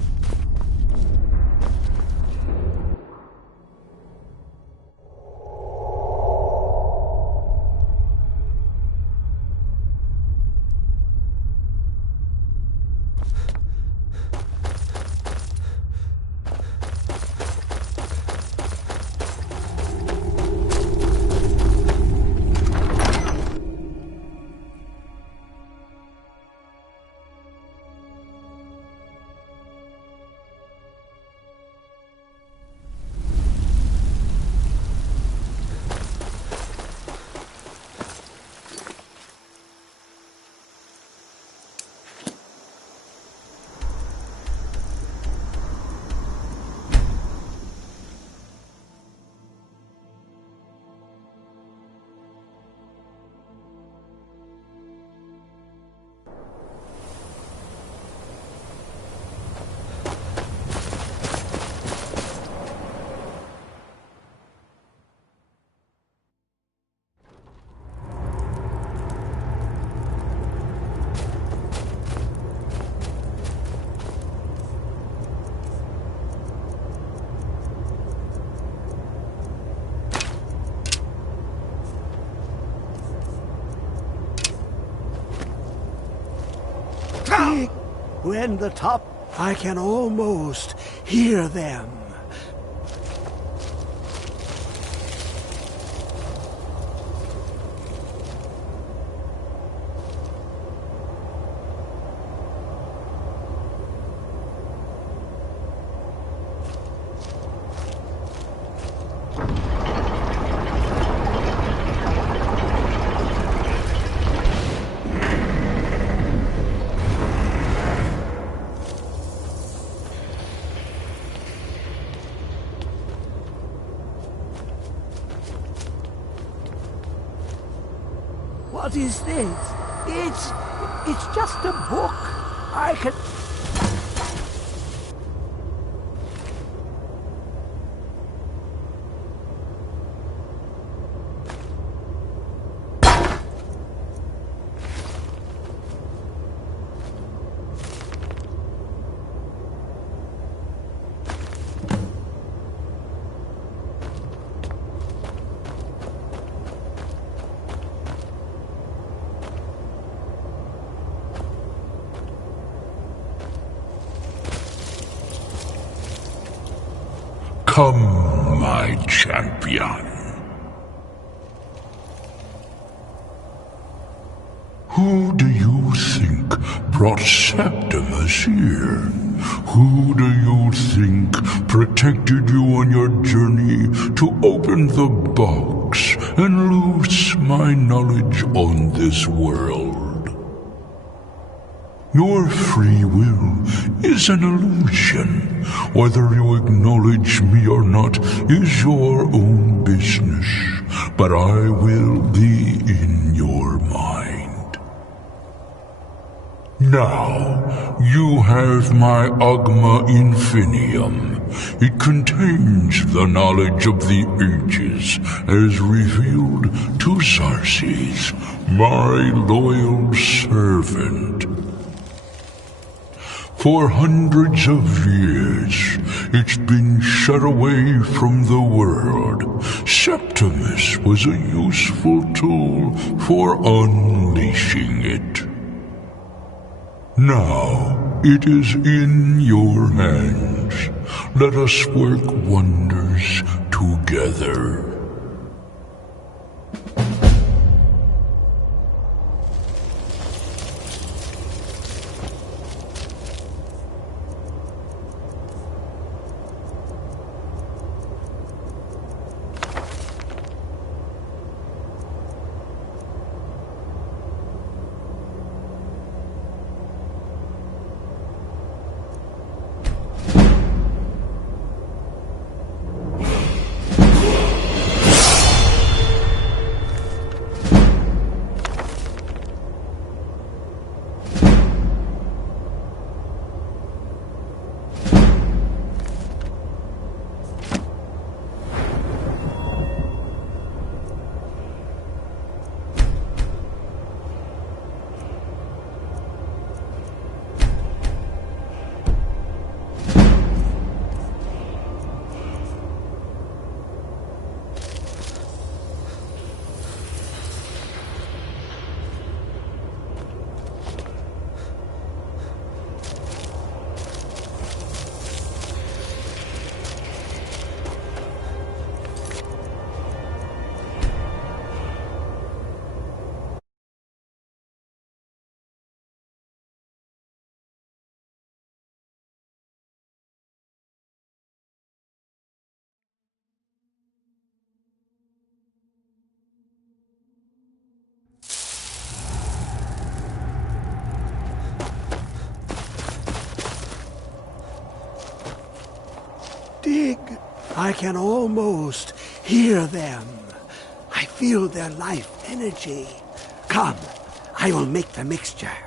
when the top... I can almost hear them. What is this? It's just a book. I can... Come, my champion. Who do you think brought Septimus here? Who do you think protected you on your journey to open the box and loose my knowledge on this world? Your free will is an illusion. Whether you acknowledge me or not is your own business, but I will be in your mind. Now, you have my Agma Infinium. It contains the knowledge of the ages as revealed to Xarxes, my loyal servant. For hundreds of years, it's been shut away from the world. Septimus was a useful tool for unleashing it. Now, it is in your hands. Let us work wonders together. Dig. I can almost hear them. I feel their life energy. Come, I will make the mixture.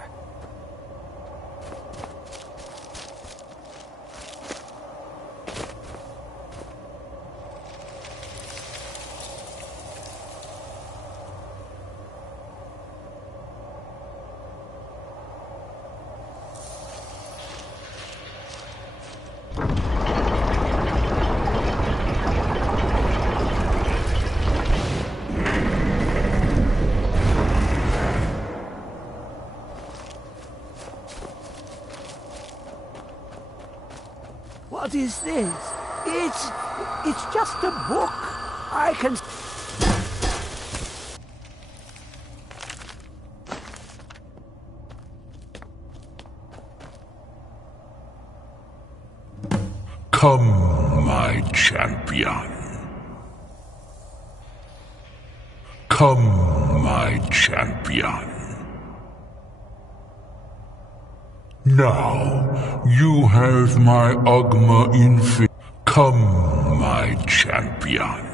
What is this? It's just a book. I can... Come, my champion. Come, my champion. Now, you have my Ogma Infinite. Come, my champion.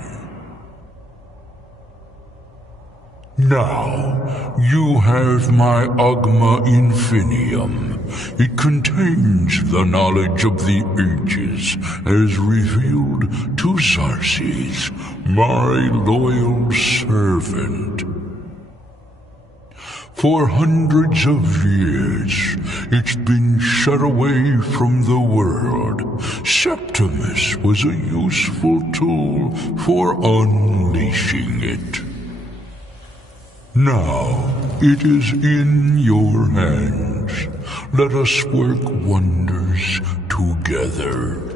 Now, you have my Ogma Infinium. It contains the knowledge of the ages as revealed to Xarxes, my loyal servant. For hundreds of years, it's been shut away from the world. Septimus was a useful tool for unleashing it. Now, it is in your hands. Let us work wonders together.